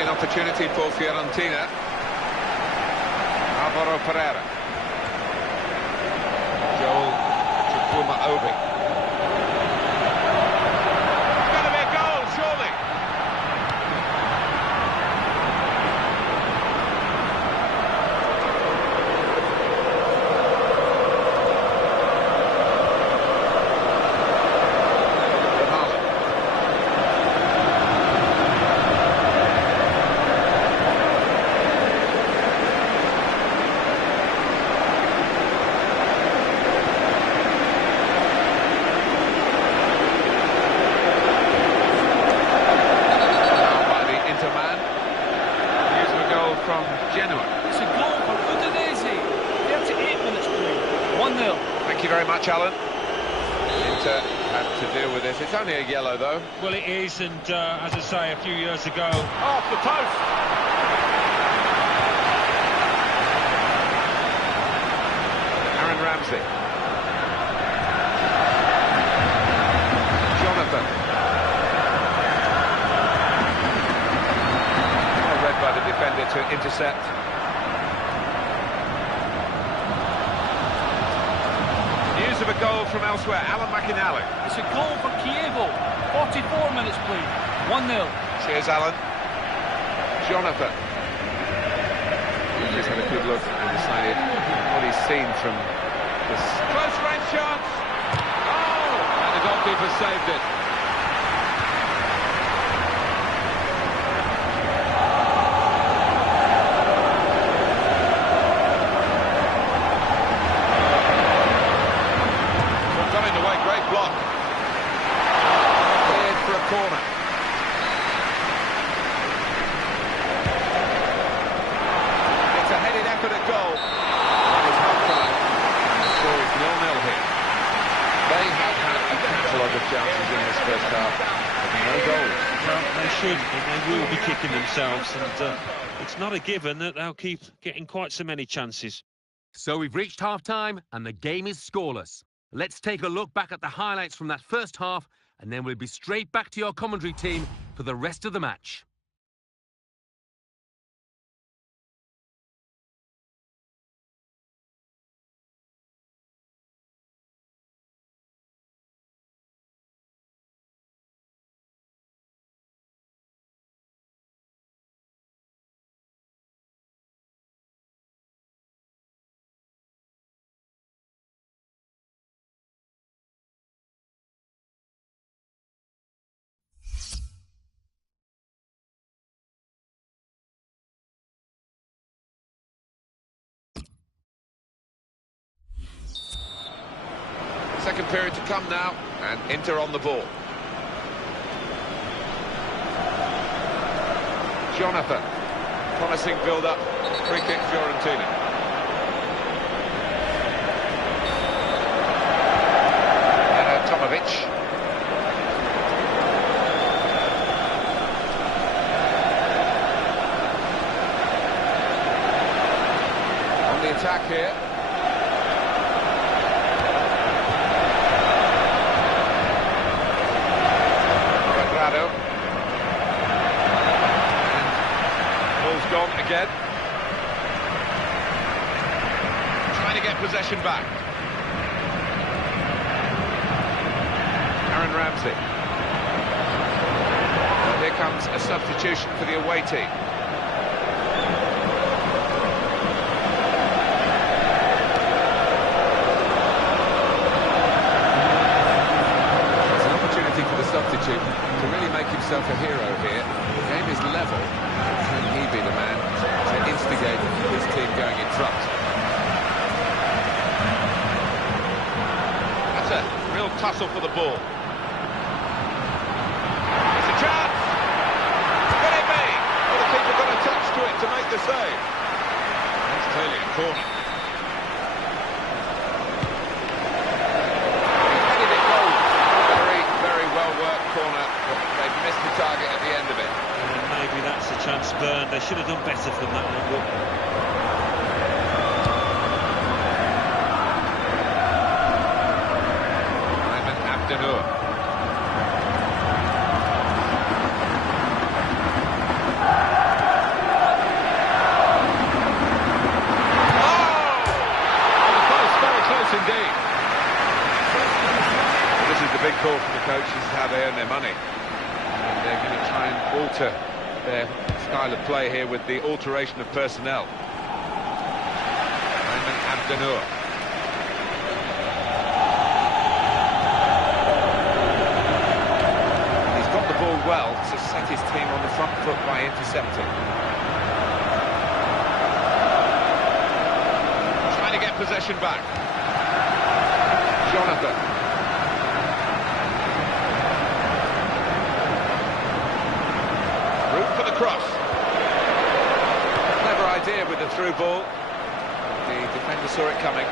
Opportunity for Fiorentina. Alvaro Pereira. Joel Chukwuma-Obi. It's going to be a goal, surely. It's a goal for Udinese. 38 minutes played. 1-0. Thank you very much, Alan. Inter had to deal with this. It's only a yellow, though. Well, it is, and as I say, a few years ago... Off the post! Aaron Ramsey. Jonathan. Well read by the defender to intercept. News of a goal from elsewhere. Alan McInally. It's a goal for Chievo. 44 minutes played. 1-0. Cheers, Alan. Jonathan. He's had a good look and decided what he's seen from this close range chance. Oh! And the goalkeeper saved it. Got in the way, great block. should and they will be kicking themselves, and it's not a given that they'll keep getting quite so many chances. So we've reached half-time and the game is scoreless. Let's take a look back at the highlights from that first half, and then we'll be straight back to your commentary team for the rest of the match. Second period to come now, and Inter on the ball. Jonathan, promising build-up, free kick Fiorentina. Tomovic. On the attack here. Gone again. Trying to get possession back. Aaron Ramsey. Well, here comes a substitution for the away team. It's an opportunity for the substitute to really make himself a hero here. The game is level. Can he be the man to instigate his team going in front? That's a real tussle for the ball. It's a chance! Could it be? Well, the keeper got a touch to it to make the save. That's clearly a corner. He's headed it goal. Very, very well-worked corner, but they've missed the target at the end of it. Maybe that's a chance burned. They should have done better from that angle. Ayman Abdenur. Oh! Very close indeed. This is the big call from the coach. This is how they earn their money. And they're going to try and alter their style of play here with the alteration of personnel. Ayman Abdenur. He's got the ball well to set his team on the front foot by intercepting. Trying to get possession back. Jonathan. Cross. Clever idea with the through ball. The defender saw it coming.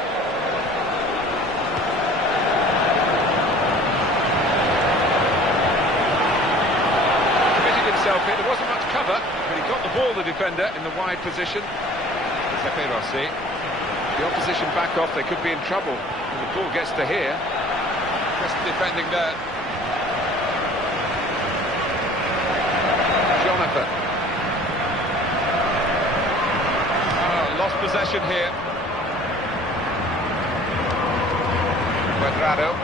Committed himself here. There wasn't much cover, but he got the ball, the defender, in the wide position. Zepe Rossi. The opposition back off. They could be in trouble when the ball gets to here. Just defending there. Jonathan. Oh, lost possession here. Cuadrado.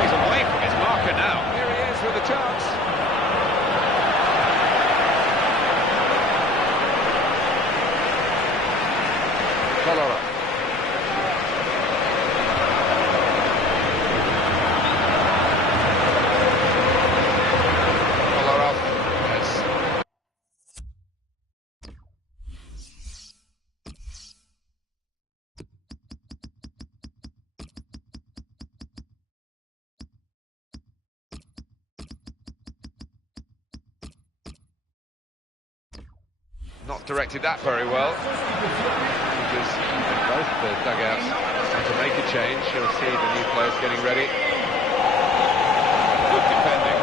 He's away from his marker now. Here he is with a chance. Kolarov. Not directed that very well, because both the dugouts make a change. You'll see the new players getting ready. Good defending.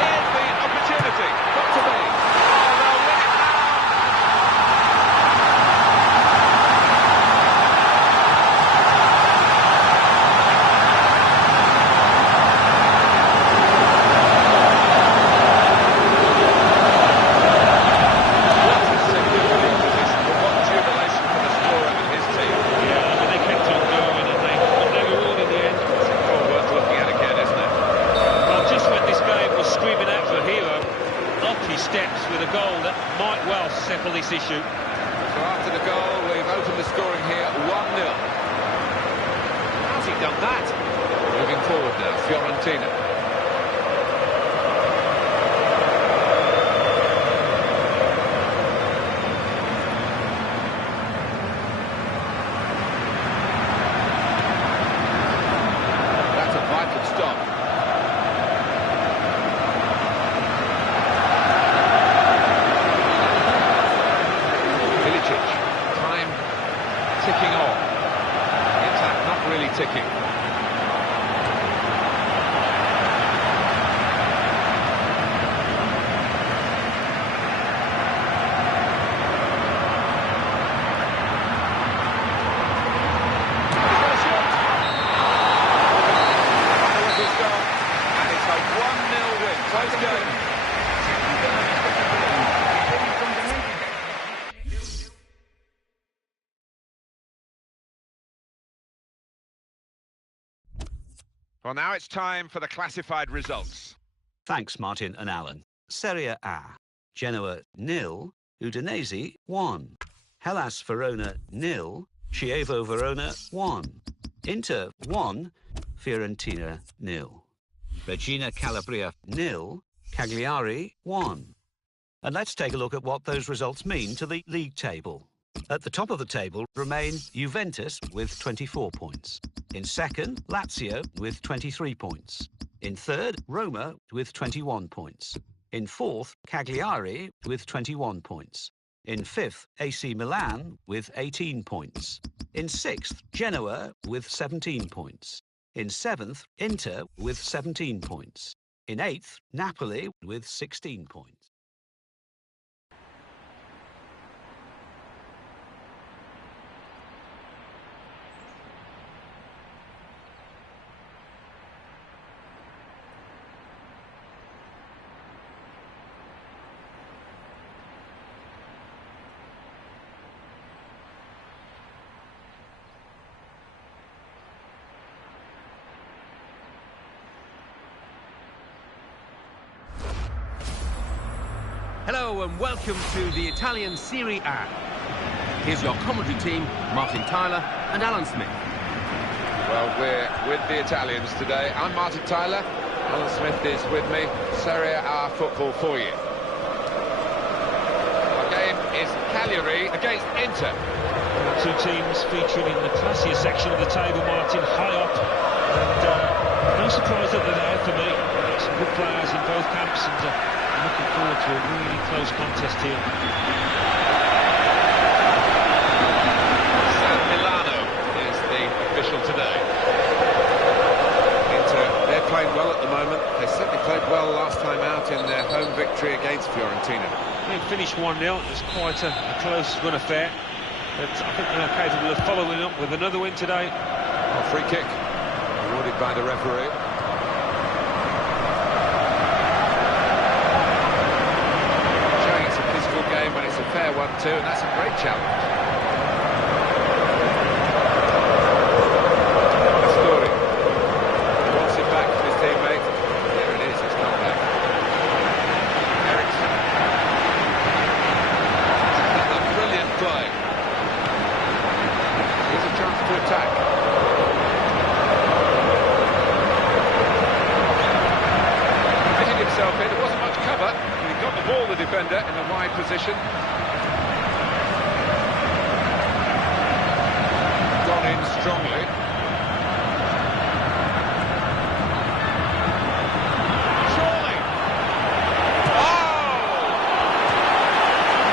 Here's the opportunity. Got to be. Oh, they'll win it now. Steps with a goal that might well settle this issue. So after the goal, we've opened the scoring here 1-0. How's he done that? Moving forward now, Fiorentina. That's a vital stop. Ticking on. The attack not really ticking. He's got a shot. Final whistle stop. And it's a 1-0 win. Close game. Well, now it's time for the classified results. Thanks, Martin and Alan. Serie A. Genoa 0, Udinese 1. Hellas Verona 0, Chievo Verona 1. Inter 1, Fiorentina 0. Regina Calabria 0, Cagliari 1. And let's take a look at what those results mean to the league table. At the top of the table remain Juventus with 24 points. In second, Lazio with 23 points. In third, Roma with 21 points. In fourth, Cagliari with 21 points. In fifth, AC Milan with 18 points. In sixth, Genoa with 17 points. In seventh, Inter with 17 points. In eighth, Napoli with 16 points. Hello and welcome to the Italian Serie A. Here's your commentary team, Martin Tyler and Alan Smith. Well, we're with the Italians today. I'm Martin Tyler. Alan Smith is with me. Serie A football for you. Our game is Cagliari against Inter. Two teams featuring in the classier section of the table, Martin, high up. And no surprise that they're there for me. Some good players in both camps, and I'm looking forward to a really close contest here. San Milano is the official today. Inter, they're playing well at the moment. They certainly played well last time out in their home victory against Fiorentina. They finished 1-0. It was quite a close run affair. But I think they're capable of following up with another win today. Oh, free kick awarded by the referee. Showing it's a physical game when it's a fair one too, and that's a great challenge. Astori wants it back to his teammate. There it is, it's come back. aleXan. A brilliant play. Here's a chance to attack. Fitted himself in, there wasn't much cover, but he got the ball, the defender, in a wide position. Gone in strongly. Surely! Oh!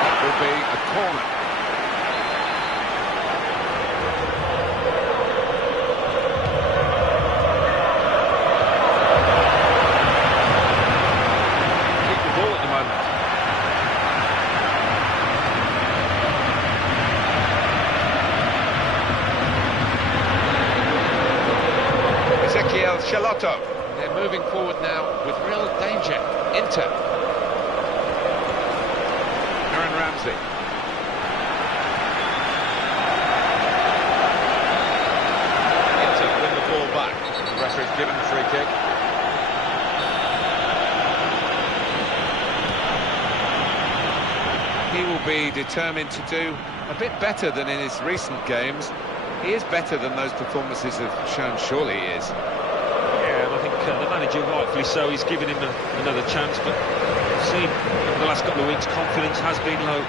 That will be a corner. Charlotto. They're moving forward now with real danger. Inter. Aaron Ramsey. Inter win the ball back. The referee's given the free kick. He will be determined to do a bit better than in his recent games. He is better than those performances have shown, surely he is. Yeah, and I think the manager, rightfully so, he's given him another chance, but I've seen over the last couple of weeks, confidence has been low.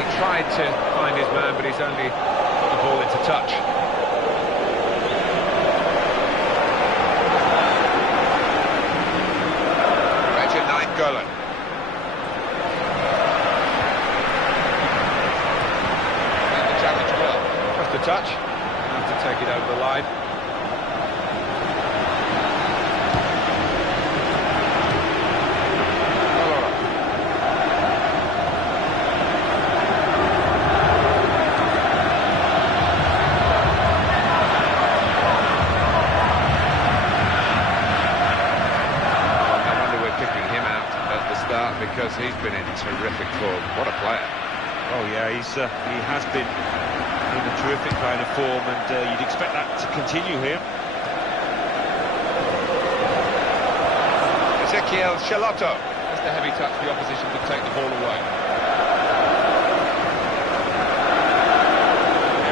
He tried to find his man, but he's only got the ball into touch. Golan. And the challenge well. Just a touch. Have to take it over the line. Because he's been in terrific form. What a player. Oh yeah, he has been in a terrific kind of form, and you'd expect that to continue here. Ezequiel Charlotto. Just a heavy touch, the opposition could take the ball away.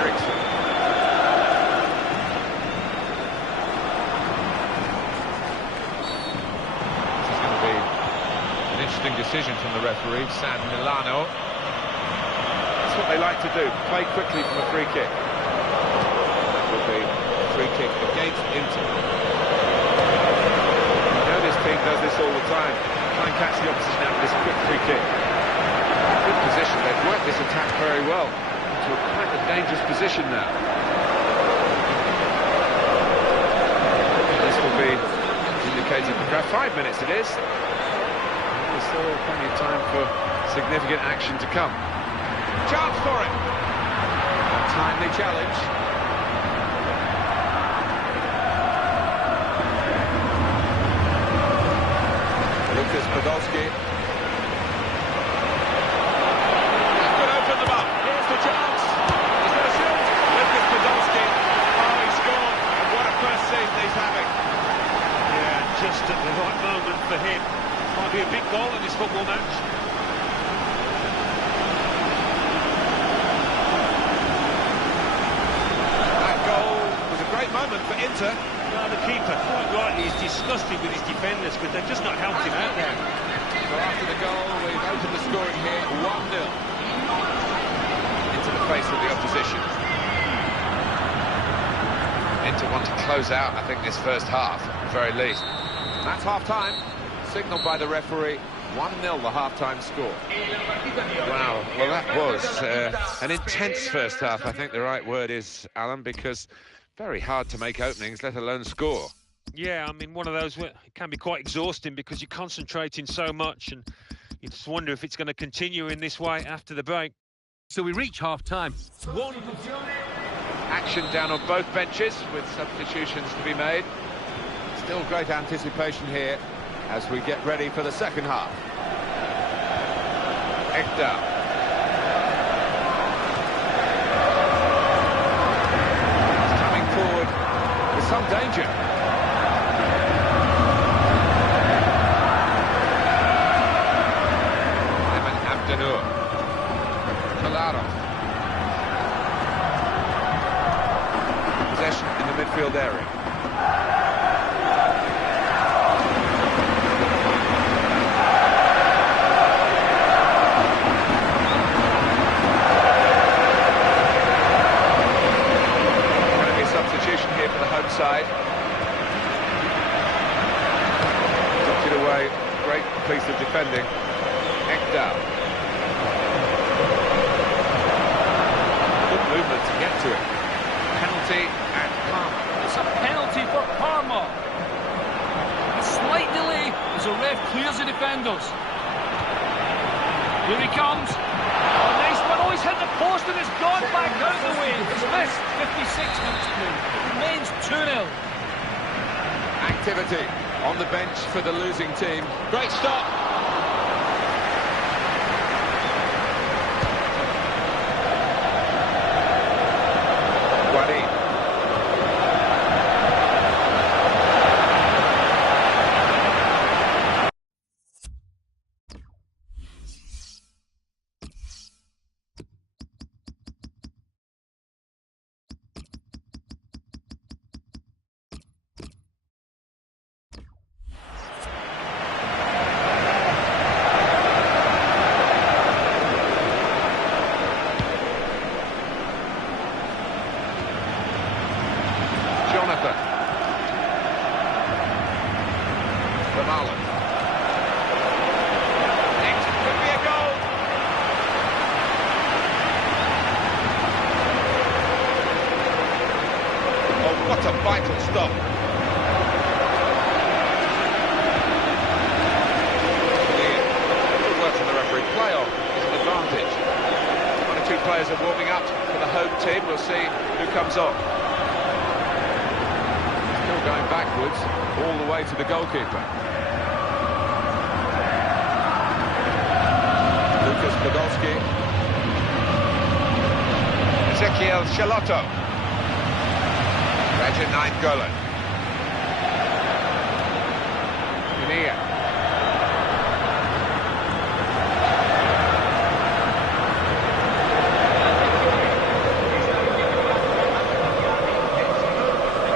aleXan. This is going to be an interesting decision from the referee, San Milano. That's what they like to do, play quickly from a free kick. That will be a free kick against Inter. You know this team does this all the time. Try and catch the opposition out with this quick free kick. Good position, they've worked this attack very well. To quite a dangerous position now. This will be indicated for 5 minutes it is. There's still plenty of time for significant action to come. Chance for it. A timely challenge. Lucas Podolski. That could open them up. Here's the chance. He's going to shoot. Lucas Podolski. Oh, he scored. And what a first season he's having. Yeah, just at the right moment for him. Might be a big goal in this football match. That goal was a great moment for Inter. Well, the keeper, quite rightly, is disgusted with his defenders because they've just not helped him out there. So after the goal, we've opened the scoring here, 1-0. Into the face of the opposition. Inter want to close out, I think, this first half, at the very least. And that's half-time, signalled by the referee. 1-0 the half-time score. Wow, well that was an intense first half, I think the right word is, Alan, because very hard to make openings, let alone score. Yeah, I mean, one of those where it can be quite exhausting because you're concentrating so much and you just wonder if it's going to continue in this way after the break. So we reach half-time. Action down on both benches with substitutions to be made. Still great anticipation here as we get ready for the second half. Ekdal. He's coming forward with some danger. Evan Abdenur. Kolarov. Possession in the midfield area. Here for the home side. Knocked it away. Great piece of defending. Ekdal. Good movement to get to it. Penalty and Parma. It's a penalty for Parma. A slight delay as the ref clears the defenders. Here he comes. Oh, nice one. Oh, He's hit the post and it's gone back out of the way. It's missed. 56 minutes play. Remains 2-0. Activity on the bench for the losing team. Great stop. Guarin. What a vital stop. Good work from the referee. Play-on is an advantage. One or two players are warming up for the home team. We'll see who comes on. Still going backwards, all the way to the goalkeeper. Lucas Podolski. Ezekiel Chalotto. Reginald Golan. Guinea.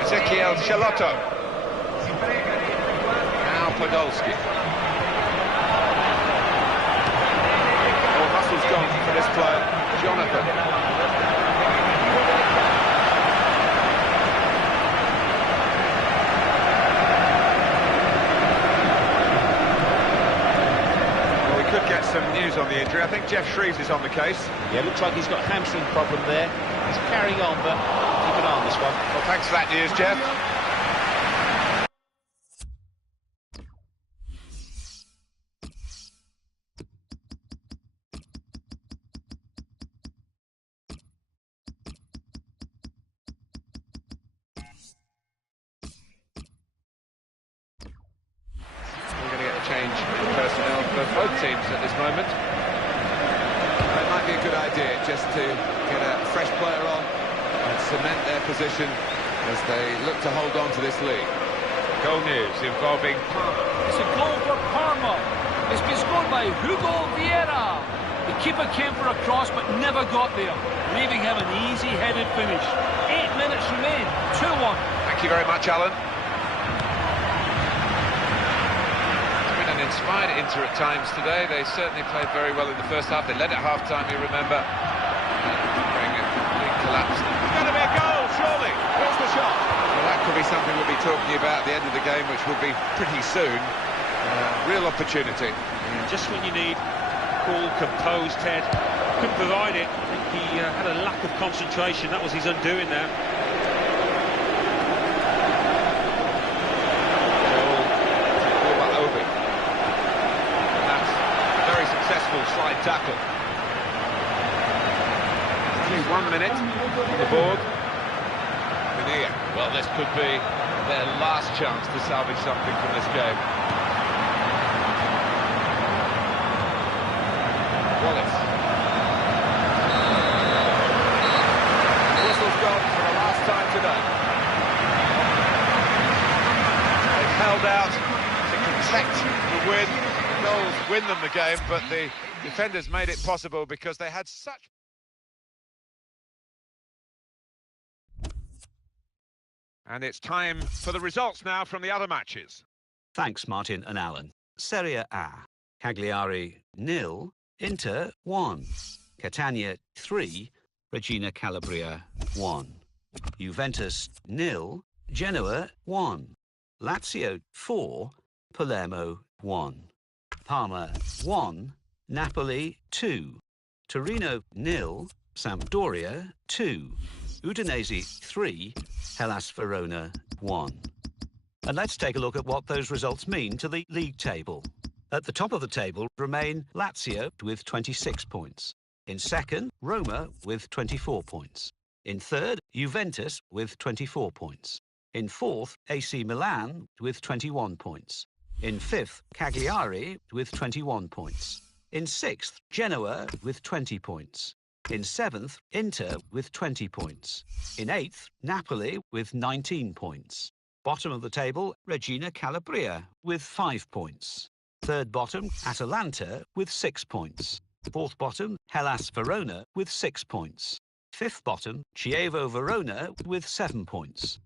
Ezekiel Chalotto. Now Podolski. Oh, muscle's gone for this player, Jonathan. Could get some news on the injury. I think Jeff Shreves is on the case. Yeah, looks like he's got a hamstring problem there. He's carrying on, but keep an eye on this one. Well, thanks for that news, Jeff. Change personnel for both teams at this moment. It might be a good idea just to get a fresh player on and cement their position as they look to hold on to this lead. Goal news involving Parma. It's a goal for Parma. It's been scored by Hugo Vieira. The keeper came for a cross but never got there, leaving him an easy-headed finish. 8 minutes remain. 2-1. Thank you very much, Alan. Inspired Inter at times today. They certainly played very well in the first half. They led at half-time, you remember. During a complete collapse. It's going to be a goal, surely. Here's the shot. Well, that could be something we'll be talking about at the end of the game, which will be pretty soon. Real opportunity. Yeah, just when you need cool, composed head. Couldn't provide it. I think he had a lack of concentration. That was his undoing there. Successful slide tackle. Only 1 minute on the board. Guinea. Well, this could be their last chance to salvage something from this game. Wallace. Whistle's gone for the last time today. They've held out to protect the win. Goals win them the game, but the defenders made it possible because they had such... And it's time for the results now from the other matches. Thanks, Martin and Alan. Serie A. Cagliari 0, Inter 1. Catania 3, Regina Calabria 1. Juventus 0, Genoa 1. Lazio 4, Palermo 1. Parma 1, Napoli 2, Torino 0, Sampdoria 2, Udinese 3, Hellas Verona 1. And let's take a look at what those results mean to the league table. At the top of the table remain Lazio with 26 points, In second, Roma with 24 points. In third, Juventus with 24 points. In fourth, AC Milan with 21 points. In fifth, Cagliari with 21 points. In sixth, Genoa with 20 points. In seventh, Inter with 20 points. In eighth, Napoli with 19 points. Bottom of the table, Reggina Calabria with 5 points. Third bottom, Atalanta with 6 points. Fourth bottom, Hellas Verona with 6 points. Fifth bottom, Chievo Verona with 7 points.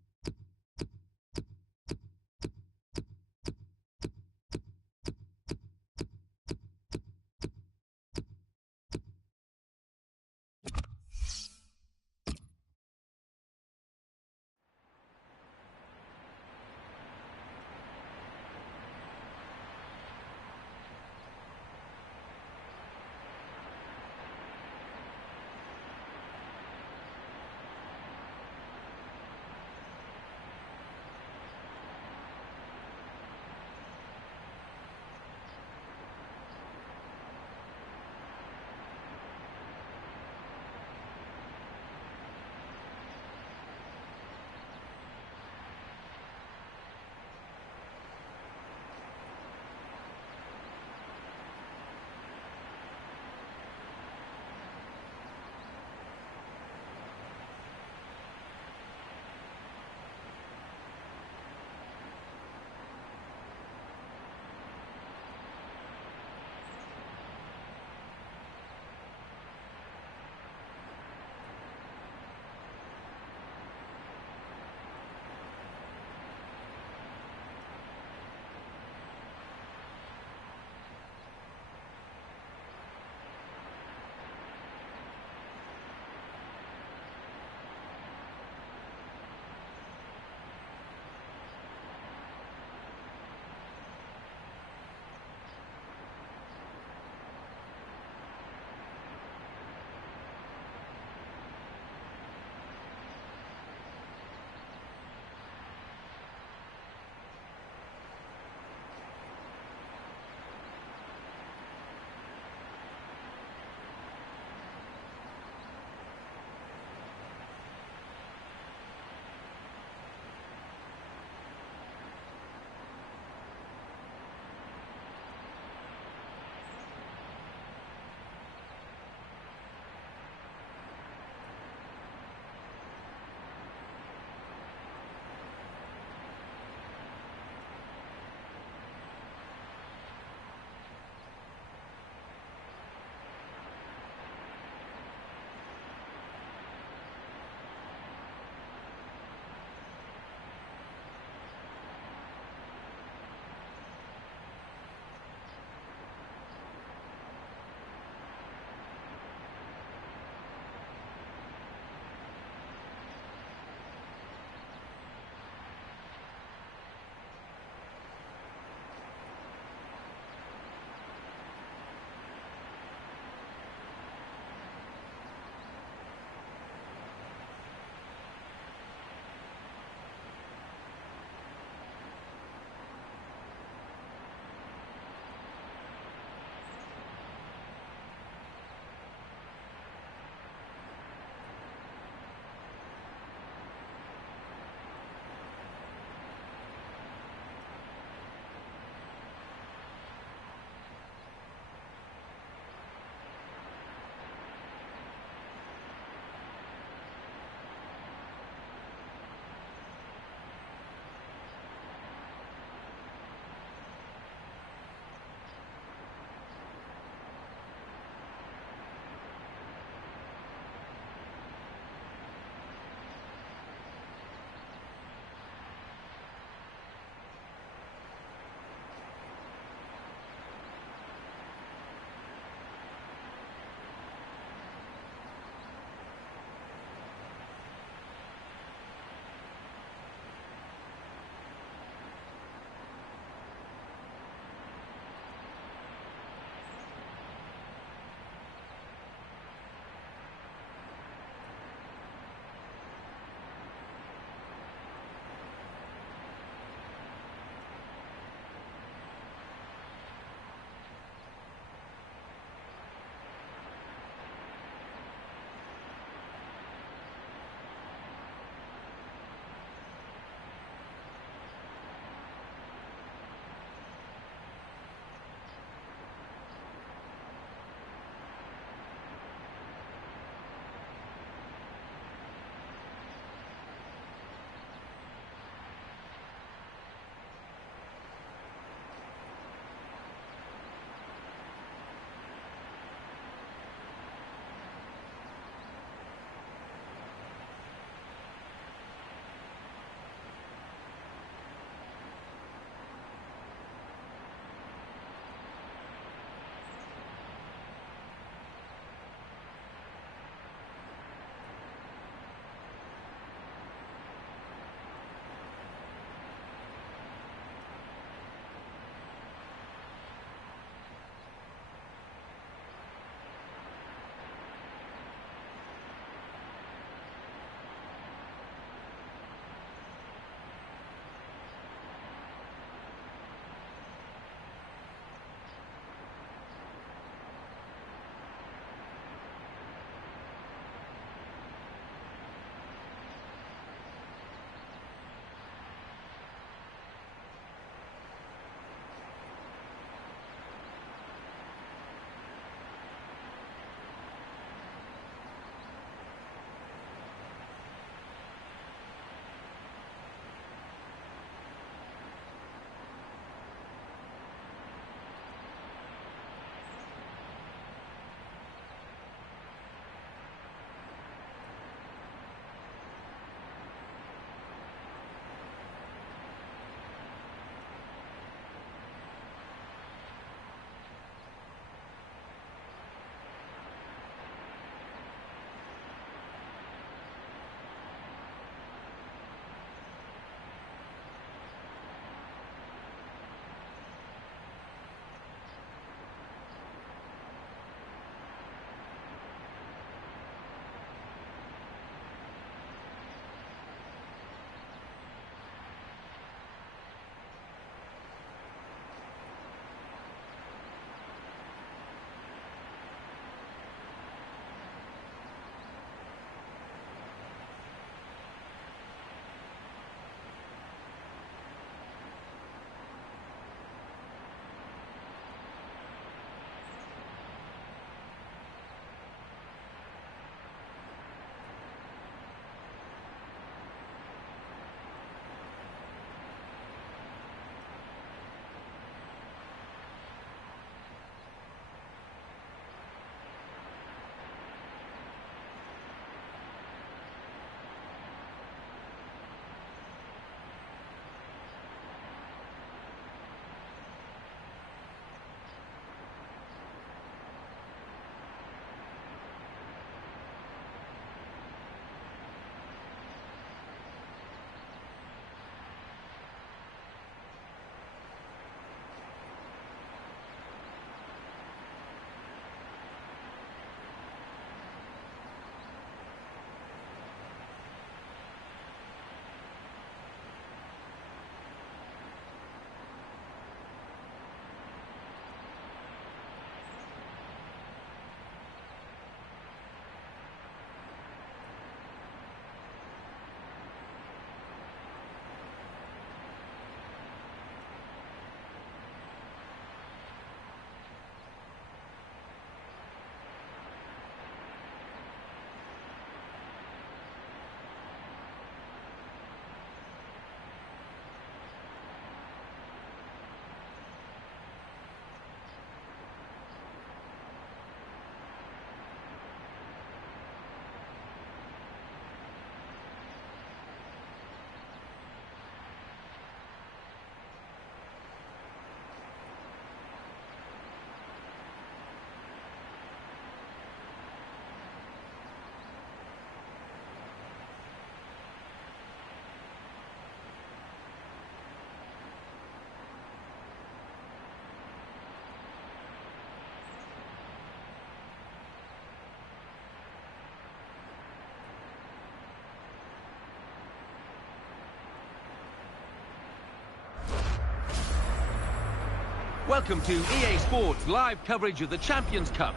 Welcome to EA Sports live coverage of the Champions Cup.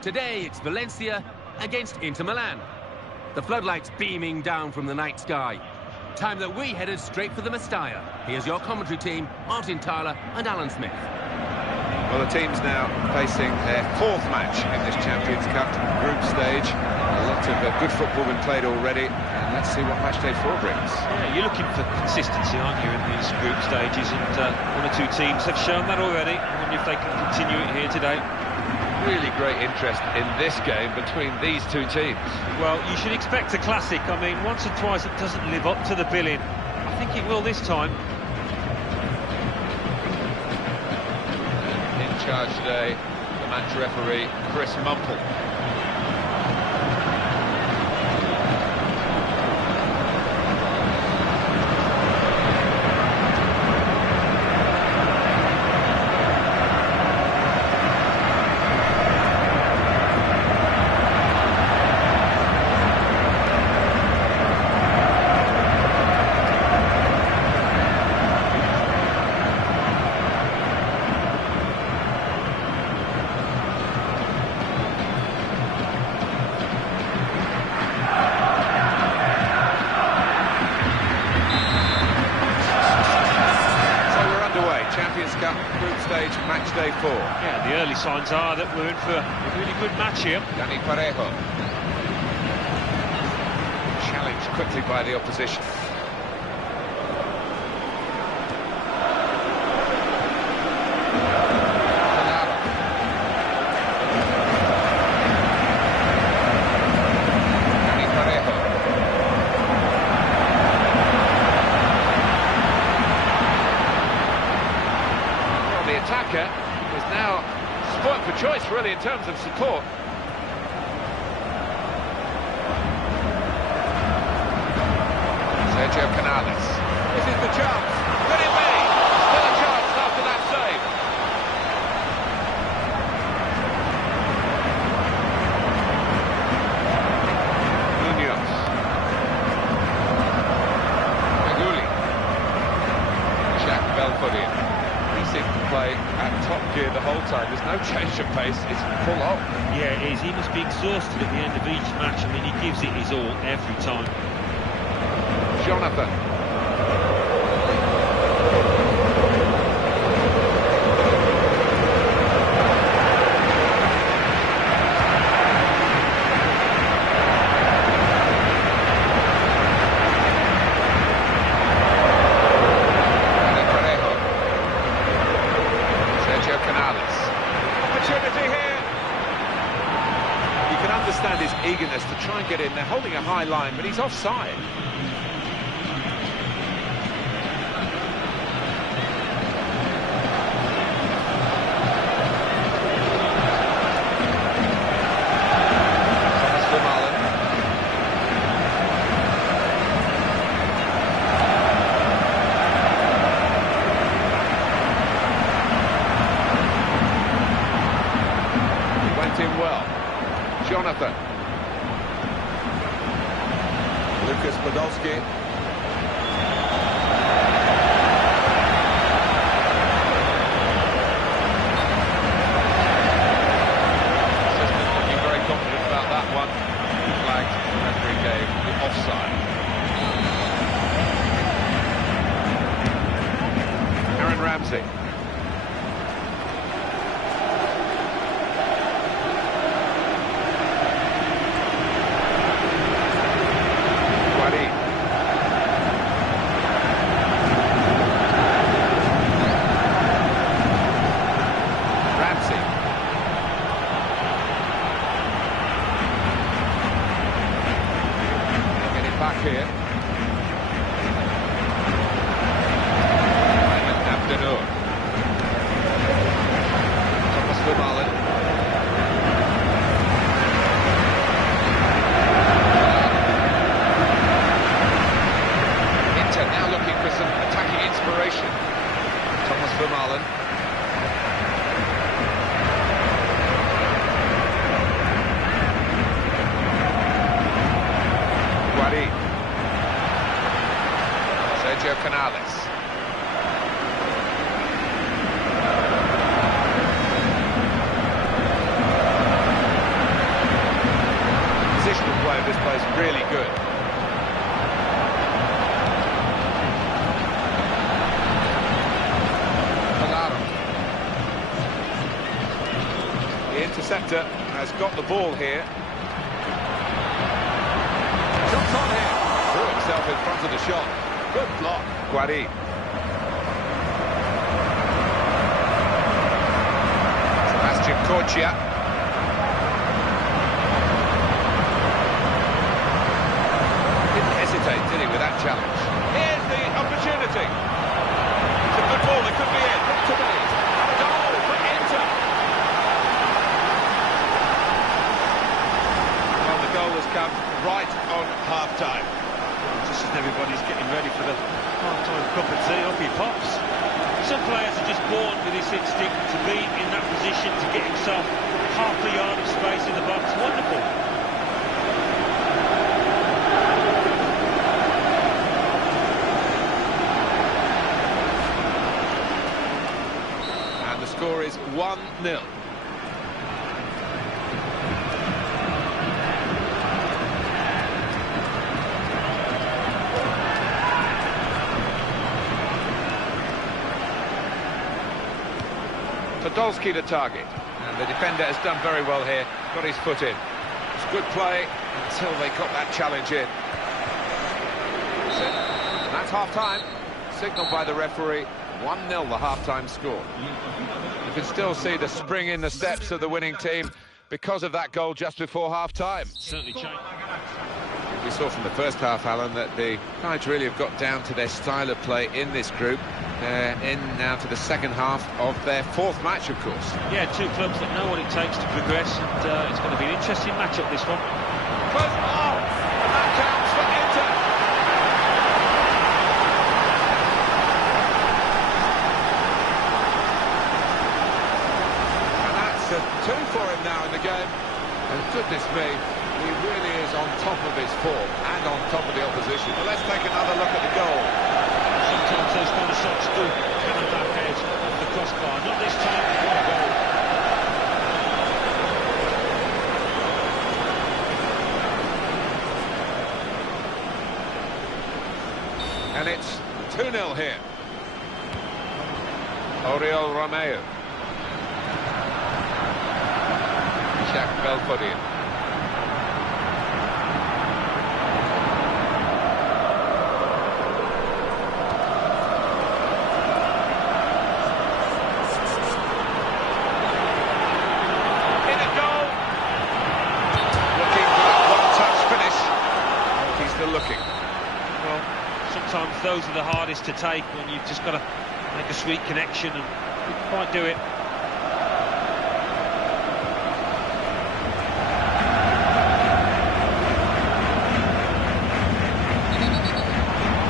Today it's Valencia against Inter Milan. The floodlights beaming down from the night sky. Time that we headed straight for the Mestalla. Here's your commentary team, Martin Tyler and Alan Smith. Well, the team's now facing their fourth match in this Champions Cup group stage. A lot of good football been played already, and let's see what match day 4 brings. Yeah, you're looking for consistency, aren't you, in these group stages, and one or two teams have shown that already. I wonder if they can continue it here today. Really great interest in this game between these two teams. Well, you should expect a classic. I mean, once or twice it doesn't live up to the billing. I think it will this time. In charge today, the match referee, Chris Mumple. Champions Cup group stage match day 4. Yeah, the early signs are that we're in for a really good match here. Dani Parejo. Challenged quickly by the opposition. Attacker is now spoilt for choice, really, in terms of support. Sergio Canales. This is the chance. Could it be? Still a chance after that save. Munoz. Maguli. Jack Belfodil. He seemed to play at top gear the whole time. There's no change of pace. It's full on. Yeah, it is. He must be exhausted at the end of each match. I mean, he gives it his all every time. Jonathan. Understand his eagerness to try and get in. They're holding a high line, but he's offside. Thomas Vermaelen. He went in well. Jonathan. Lucas Podolski. Assistant looking very confident about that one. Flagged, the referee gave the offside. Aaron Ramsey. Back here. Abdenur. Thomas Vermaelen. Inter now looking for some attacking inspiration. Thomas Vermaelen. Sergio Canales. really good. The interceptor has got the ball here. Shots on here. Threw himself in front of the shot. Good block. Guari. Sebastian Corchia. Didn't hesitate, did he, with that challenge? Here's the opportunity. It's a good ball, it could be it. Not to be. A goal for Inter. Well, the goal has come right on half-time. Just as everybody's getting ready for the half-time cup of tea, up he pops. Some players are just born with this instinct to be in that position, to get himself half a yard of space in the box. Wonderful. And the score is 1-0. Podolski the target, and the defender has done very well here, got his foot in. It's good play until they got that challenge in. And that's half-time, signalled by the referee, 1-0 the half-time score. You can still see the spring in the steps of the winning team because of that goal just before half-time. Certainly changed. We saw from the first half, Alan, that the Knights really have got down to their style of play in this group. They're in now to the second half of their fourth match, of course. Yeah, two clubs that know what it takes to progress, and it's going to be an interesting matchup, this one. Close ball, and that counts for Inter. And that's a 2 for him now in the game. And goodness me, he really is on top of his form and on top of the opposition. Well, let's take another look at the goal. Sometimes those kind of shots do come back edge off the crossbar. Not this time, what a goal. And it's 2-0 here. Oriol Romeo. Jack Belfodil. Looking. Well, sometimes those are the hardest to take when you've just got to make a sweet connection and couldn't quite do it.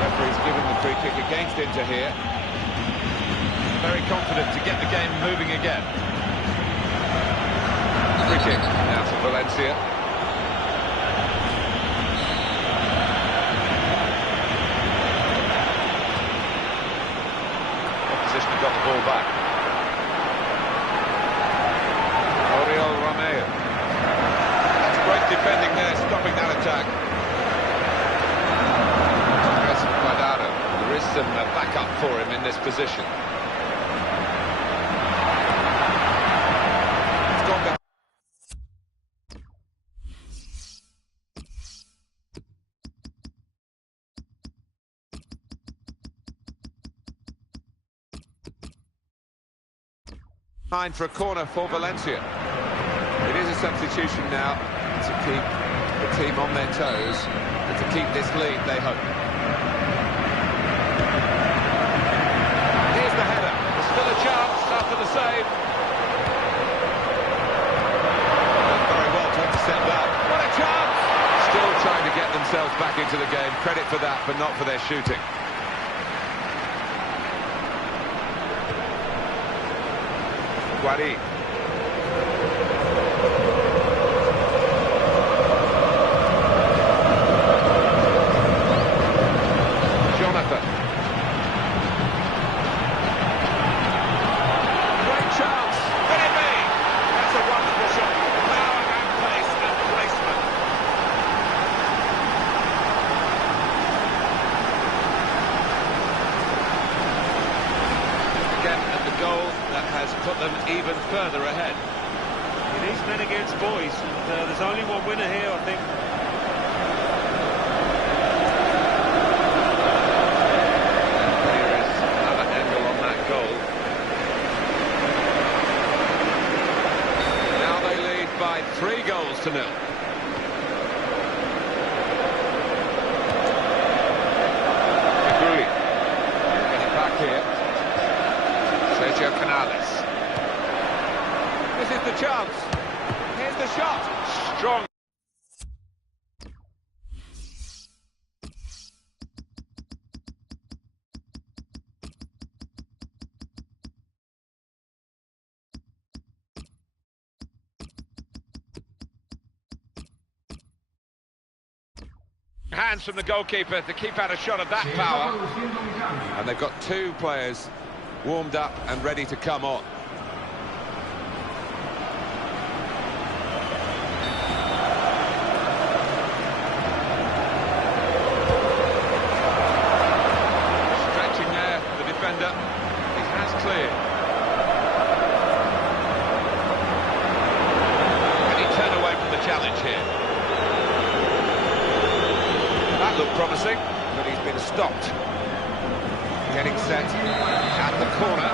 Referee's given the free kick against Inter here. Very confident to get the game moving again. Free kick now for Valencia. Got the ball back. Oriol Romeo. That's great defending there, stopping that attack. Aggressive Cuadrado. There is some backup for him in this position. It's gone back. For a corner for Valencia. It is a substitution now to keep the team on their toes and to keep this lead, they hope. Here's the header. There's still a chance after the save. Very well to intercept that. What a chance! Still trying to get themselves back into the game. Credit for that, but not for their shooting. Guari. Jonathan. Great chance. Could it be? That's a wonderful shot. Power and pace and placement. has put them even further ahead. It is men against boys, and there's only one winner here, I think. Here is another angle on that goal. Now they lead by 3 goals to 0. Getting back here. Sergio Canales. This is the chance. Here's the shot. Strong. Hands from the goalkeeper to keep out a shot of that power. And they've got 2 players warmed up and ready to come on. Stretching there, the defender. He has cleared. Can he turn away from the challenge here? That looked promising, but he's been stopped. Getting set at the corner.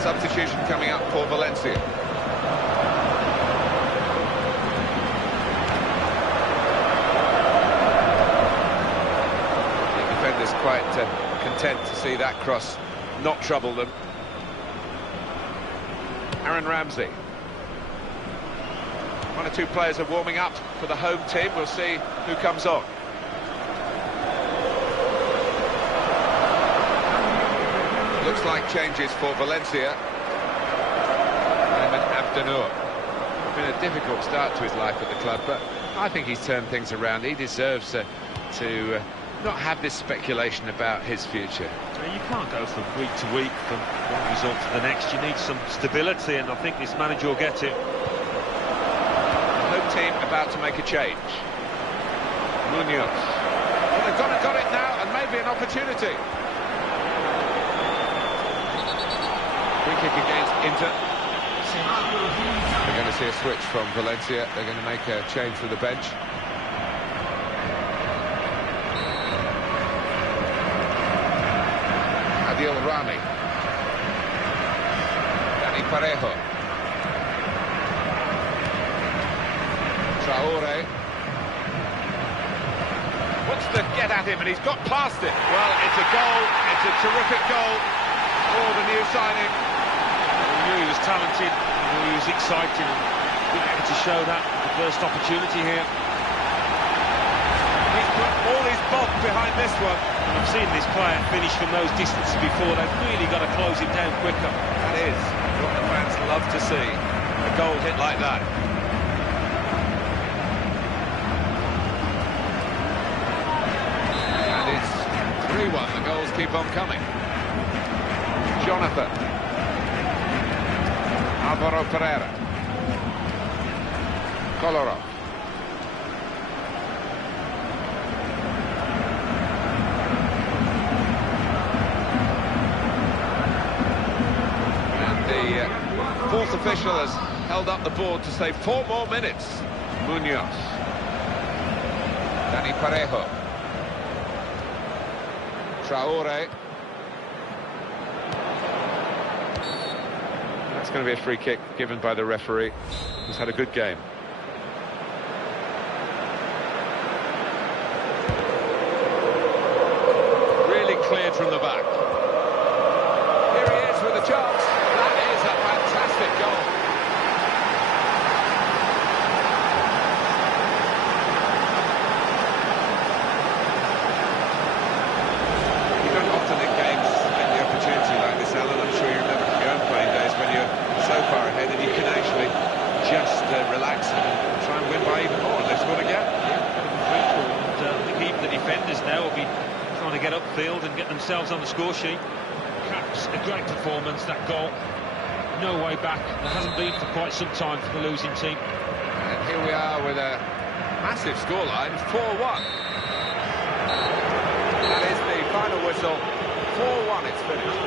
Substitution coming up for Valencia. The defender's quite content to see that cross not trouble them. Aaron Ramsey. 1 or 2 players are warming up for the home team. We'll see who comes on. Looks like changes for Valencia. Ayman Abdenour. It's been a difficult start to his life at the club, but I think he's turned things around. He deserves to not have this speculation about his future. You can't go from week to week, from one result to the next. You need some stability, and I think this manager will get it. The home team about to make a change. Munoz. Well, they've got it now, and maybe an opportunity. Free kick against Inter. They're going to see a switch from Valencia. They're going to make a change for the bench. Adil Rami. Dani Parejo. Traore. Wants to get at him, and he's got past it. Well, it's a goal. It's a terrific goal for the new signing. He knew he was talented, he knew he was excited, and being able to show that the first opportunity here. He's put all his bulk behind this one. And I've seen this player finish from those distances before. They've really got to close him down quicker. That is what the fans love to see. A goal hit like that. And it's 3-1. The goals keep on coming. Jonathan. Alvaro Pereira. Kolarov. And the fourth official has held up the board to say 4 more minutes. Munoz. Dani Parejo. Traore. That's going to be a free kick given by the referee, who's had a good game. Really cleared from the back. Here he is with a chance. That is a fantastic goal. You don't often in games get the opportunity like this, Alan. I'm sure you remember from your own playing days when you're so far ahead and you can actually just relax and try and win by even more, and they've scored again. Yeah, bit of a free fall, and I think even the defenders now will be trying to get upfield and get themselves on the score sheet. Caps a great performance, that goal. No way back. There hasn't been for quite some time for the losing team. And here we are with a massive scoreline, 4-1. That is the final whistle. 4-1, it's finished.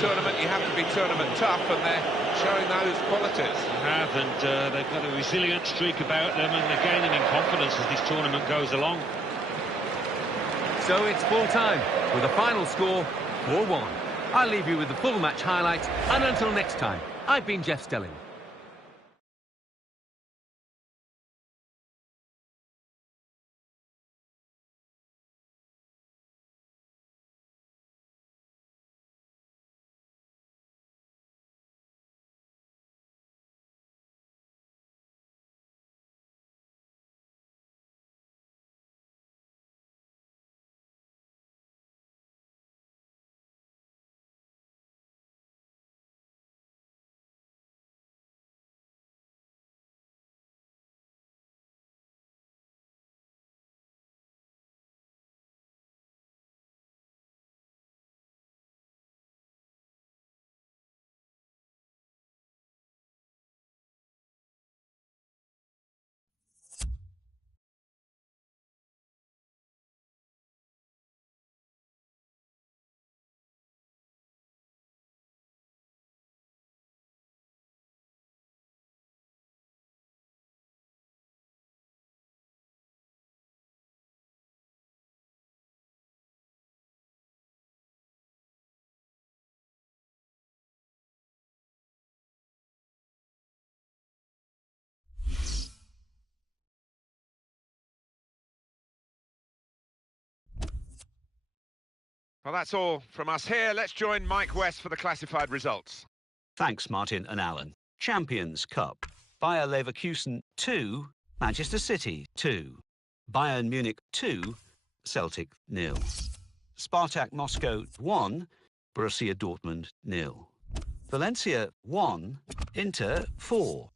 tournament, you have to be tournament tough, and they're showing those qualities. They have, and they've got a resilient streak about them, and they're gaining in confidence as this tournament goes along. So it's full time, with a final score 4-1. I'll leave you with the full match highlights, and until next time, I've been Jeff Stelling. Well, that's all from us here. Let's join Mike West for the classified results. Thanks, Martin and Alan. Champions Cup. Bayer Leverkusen 2, Manchester City 2. Bayern Munich 2, Celtic 0. Spartak Moscow 1, Borussia Dortmund 0. Valencia 1, Inter 4.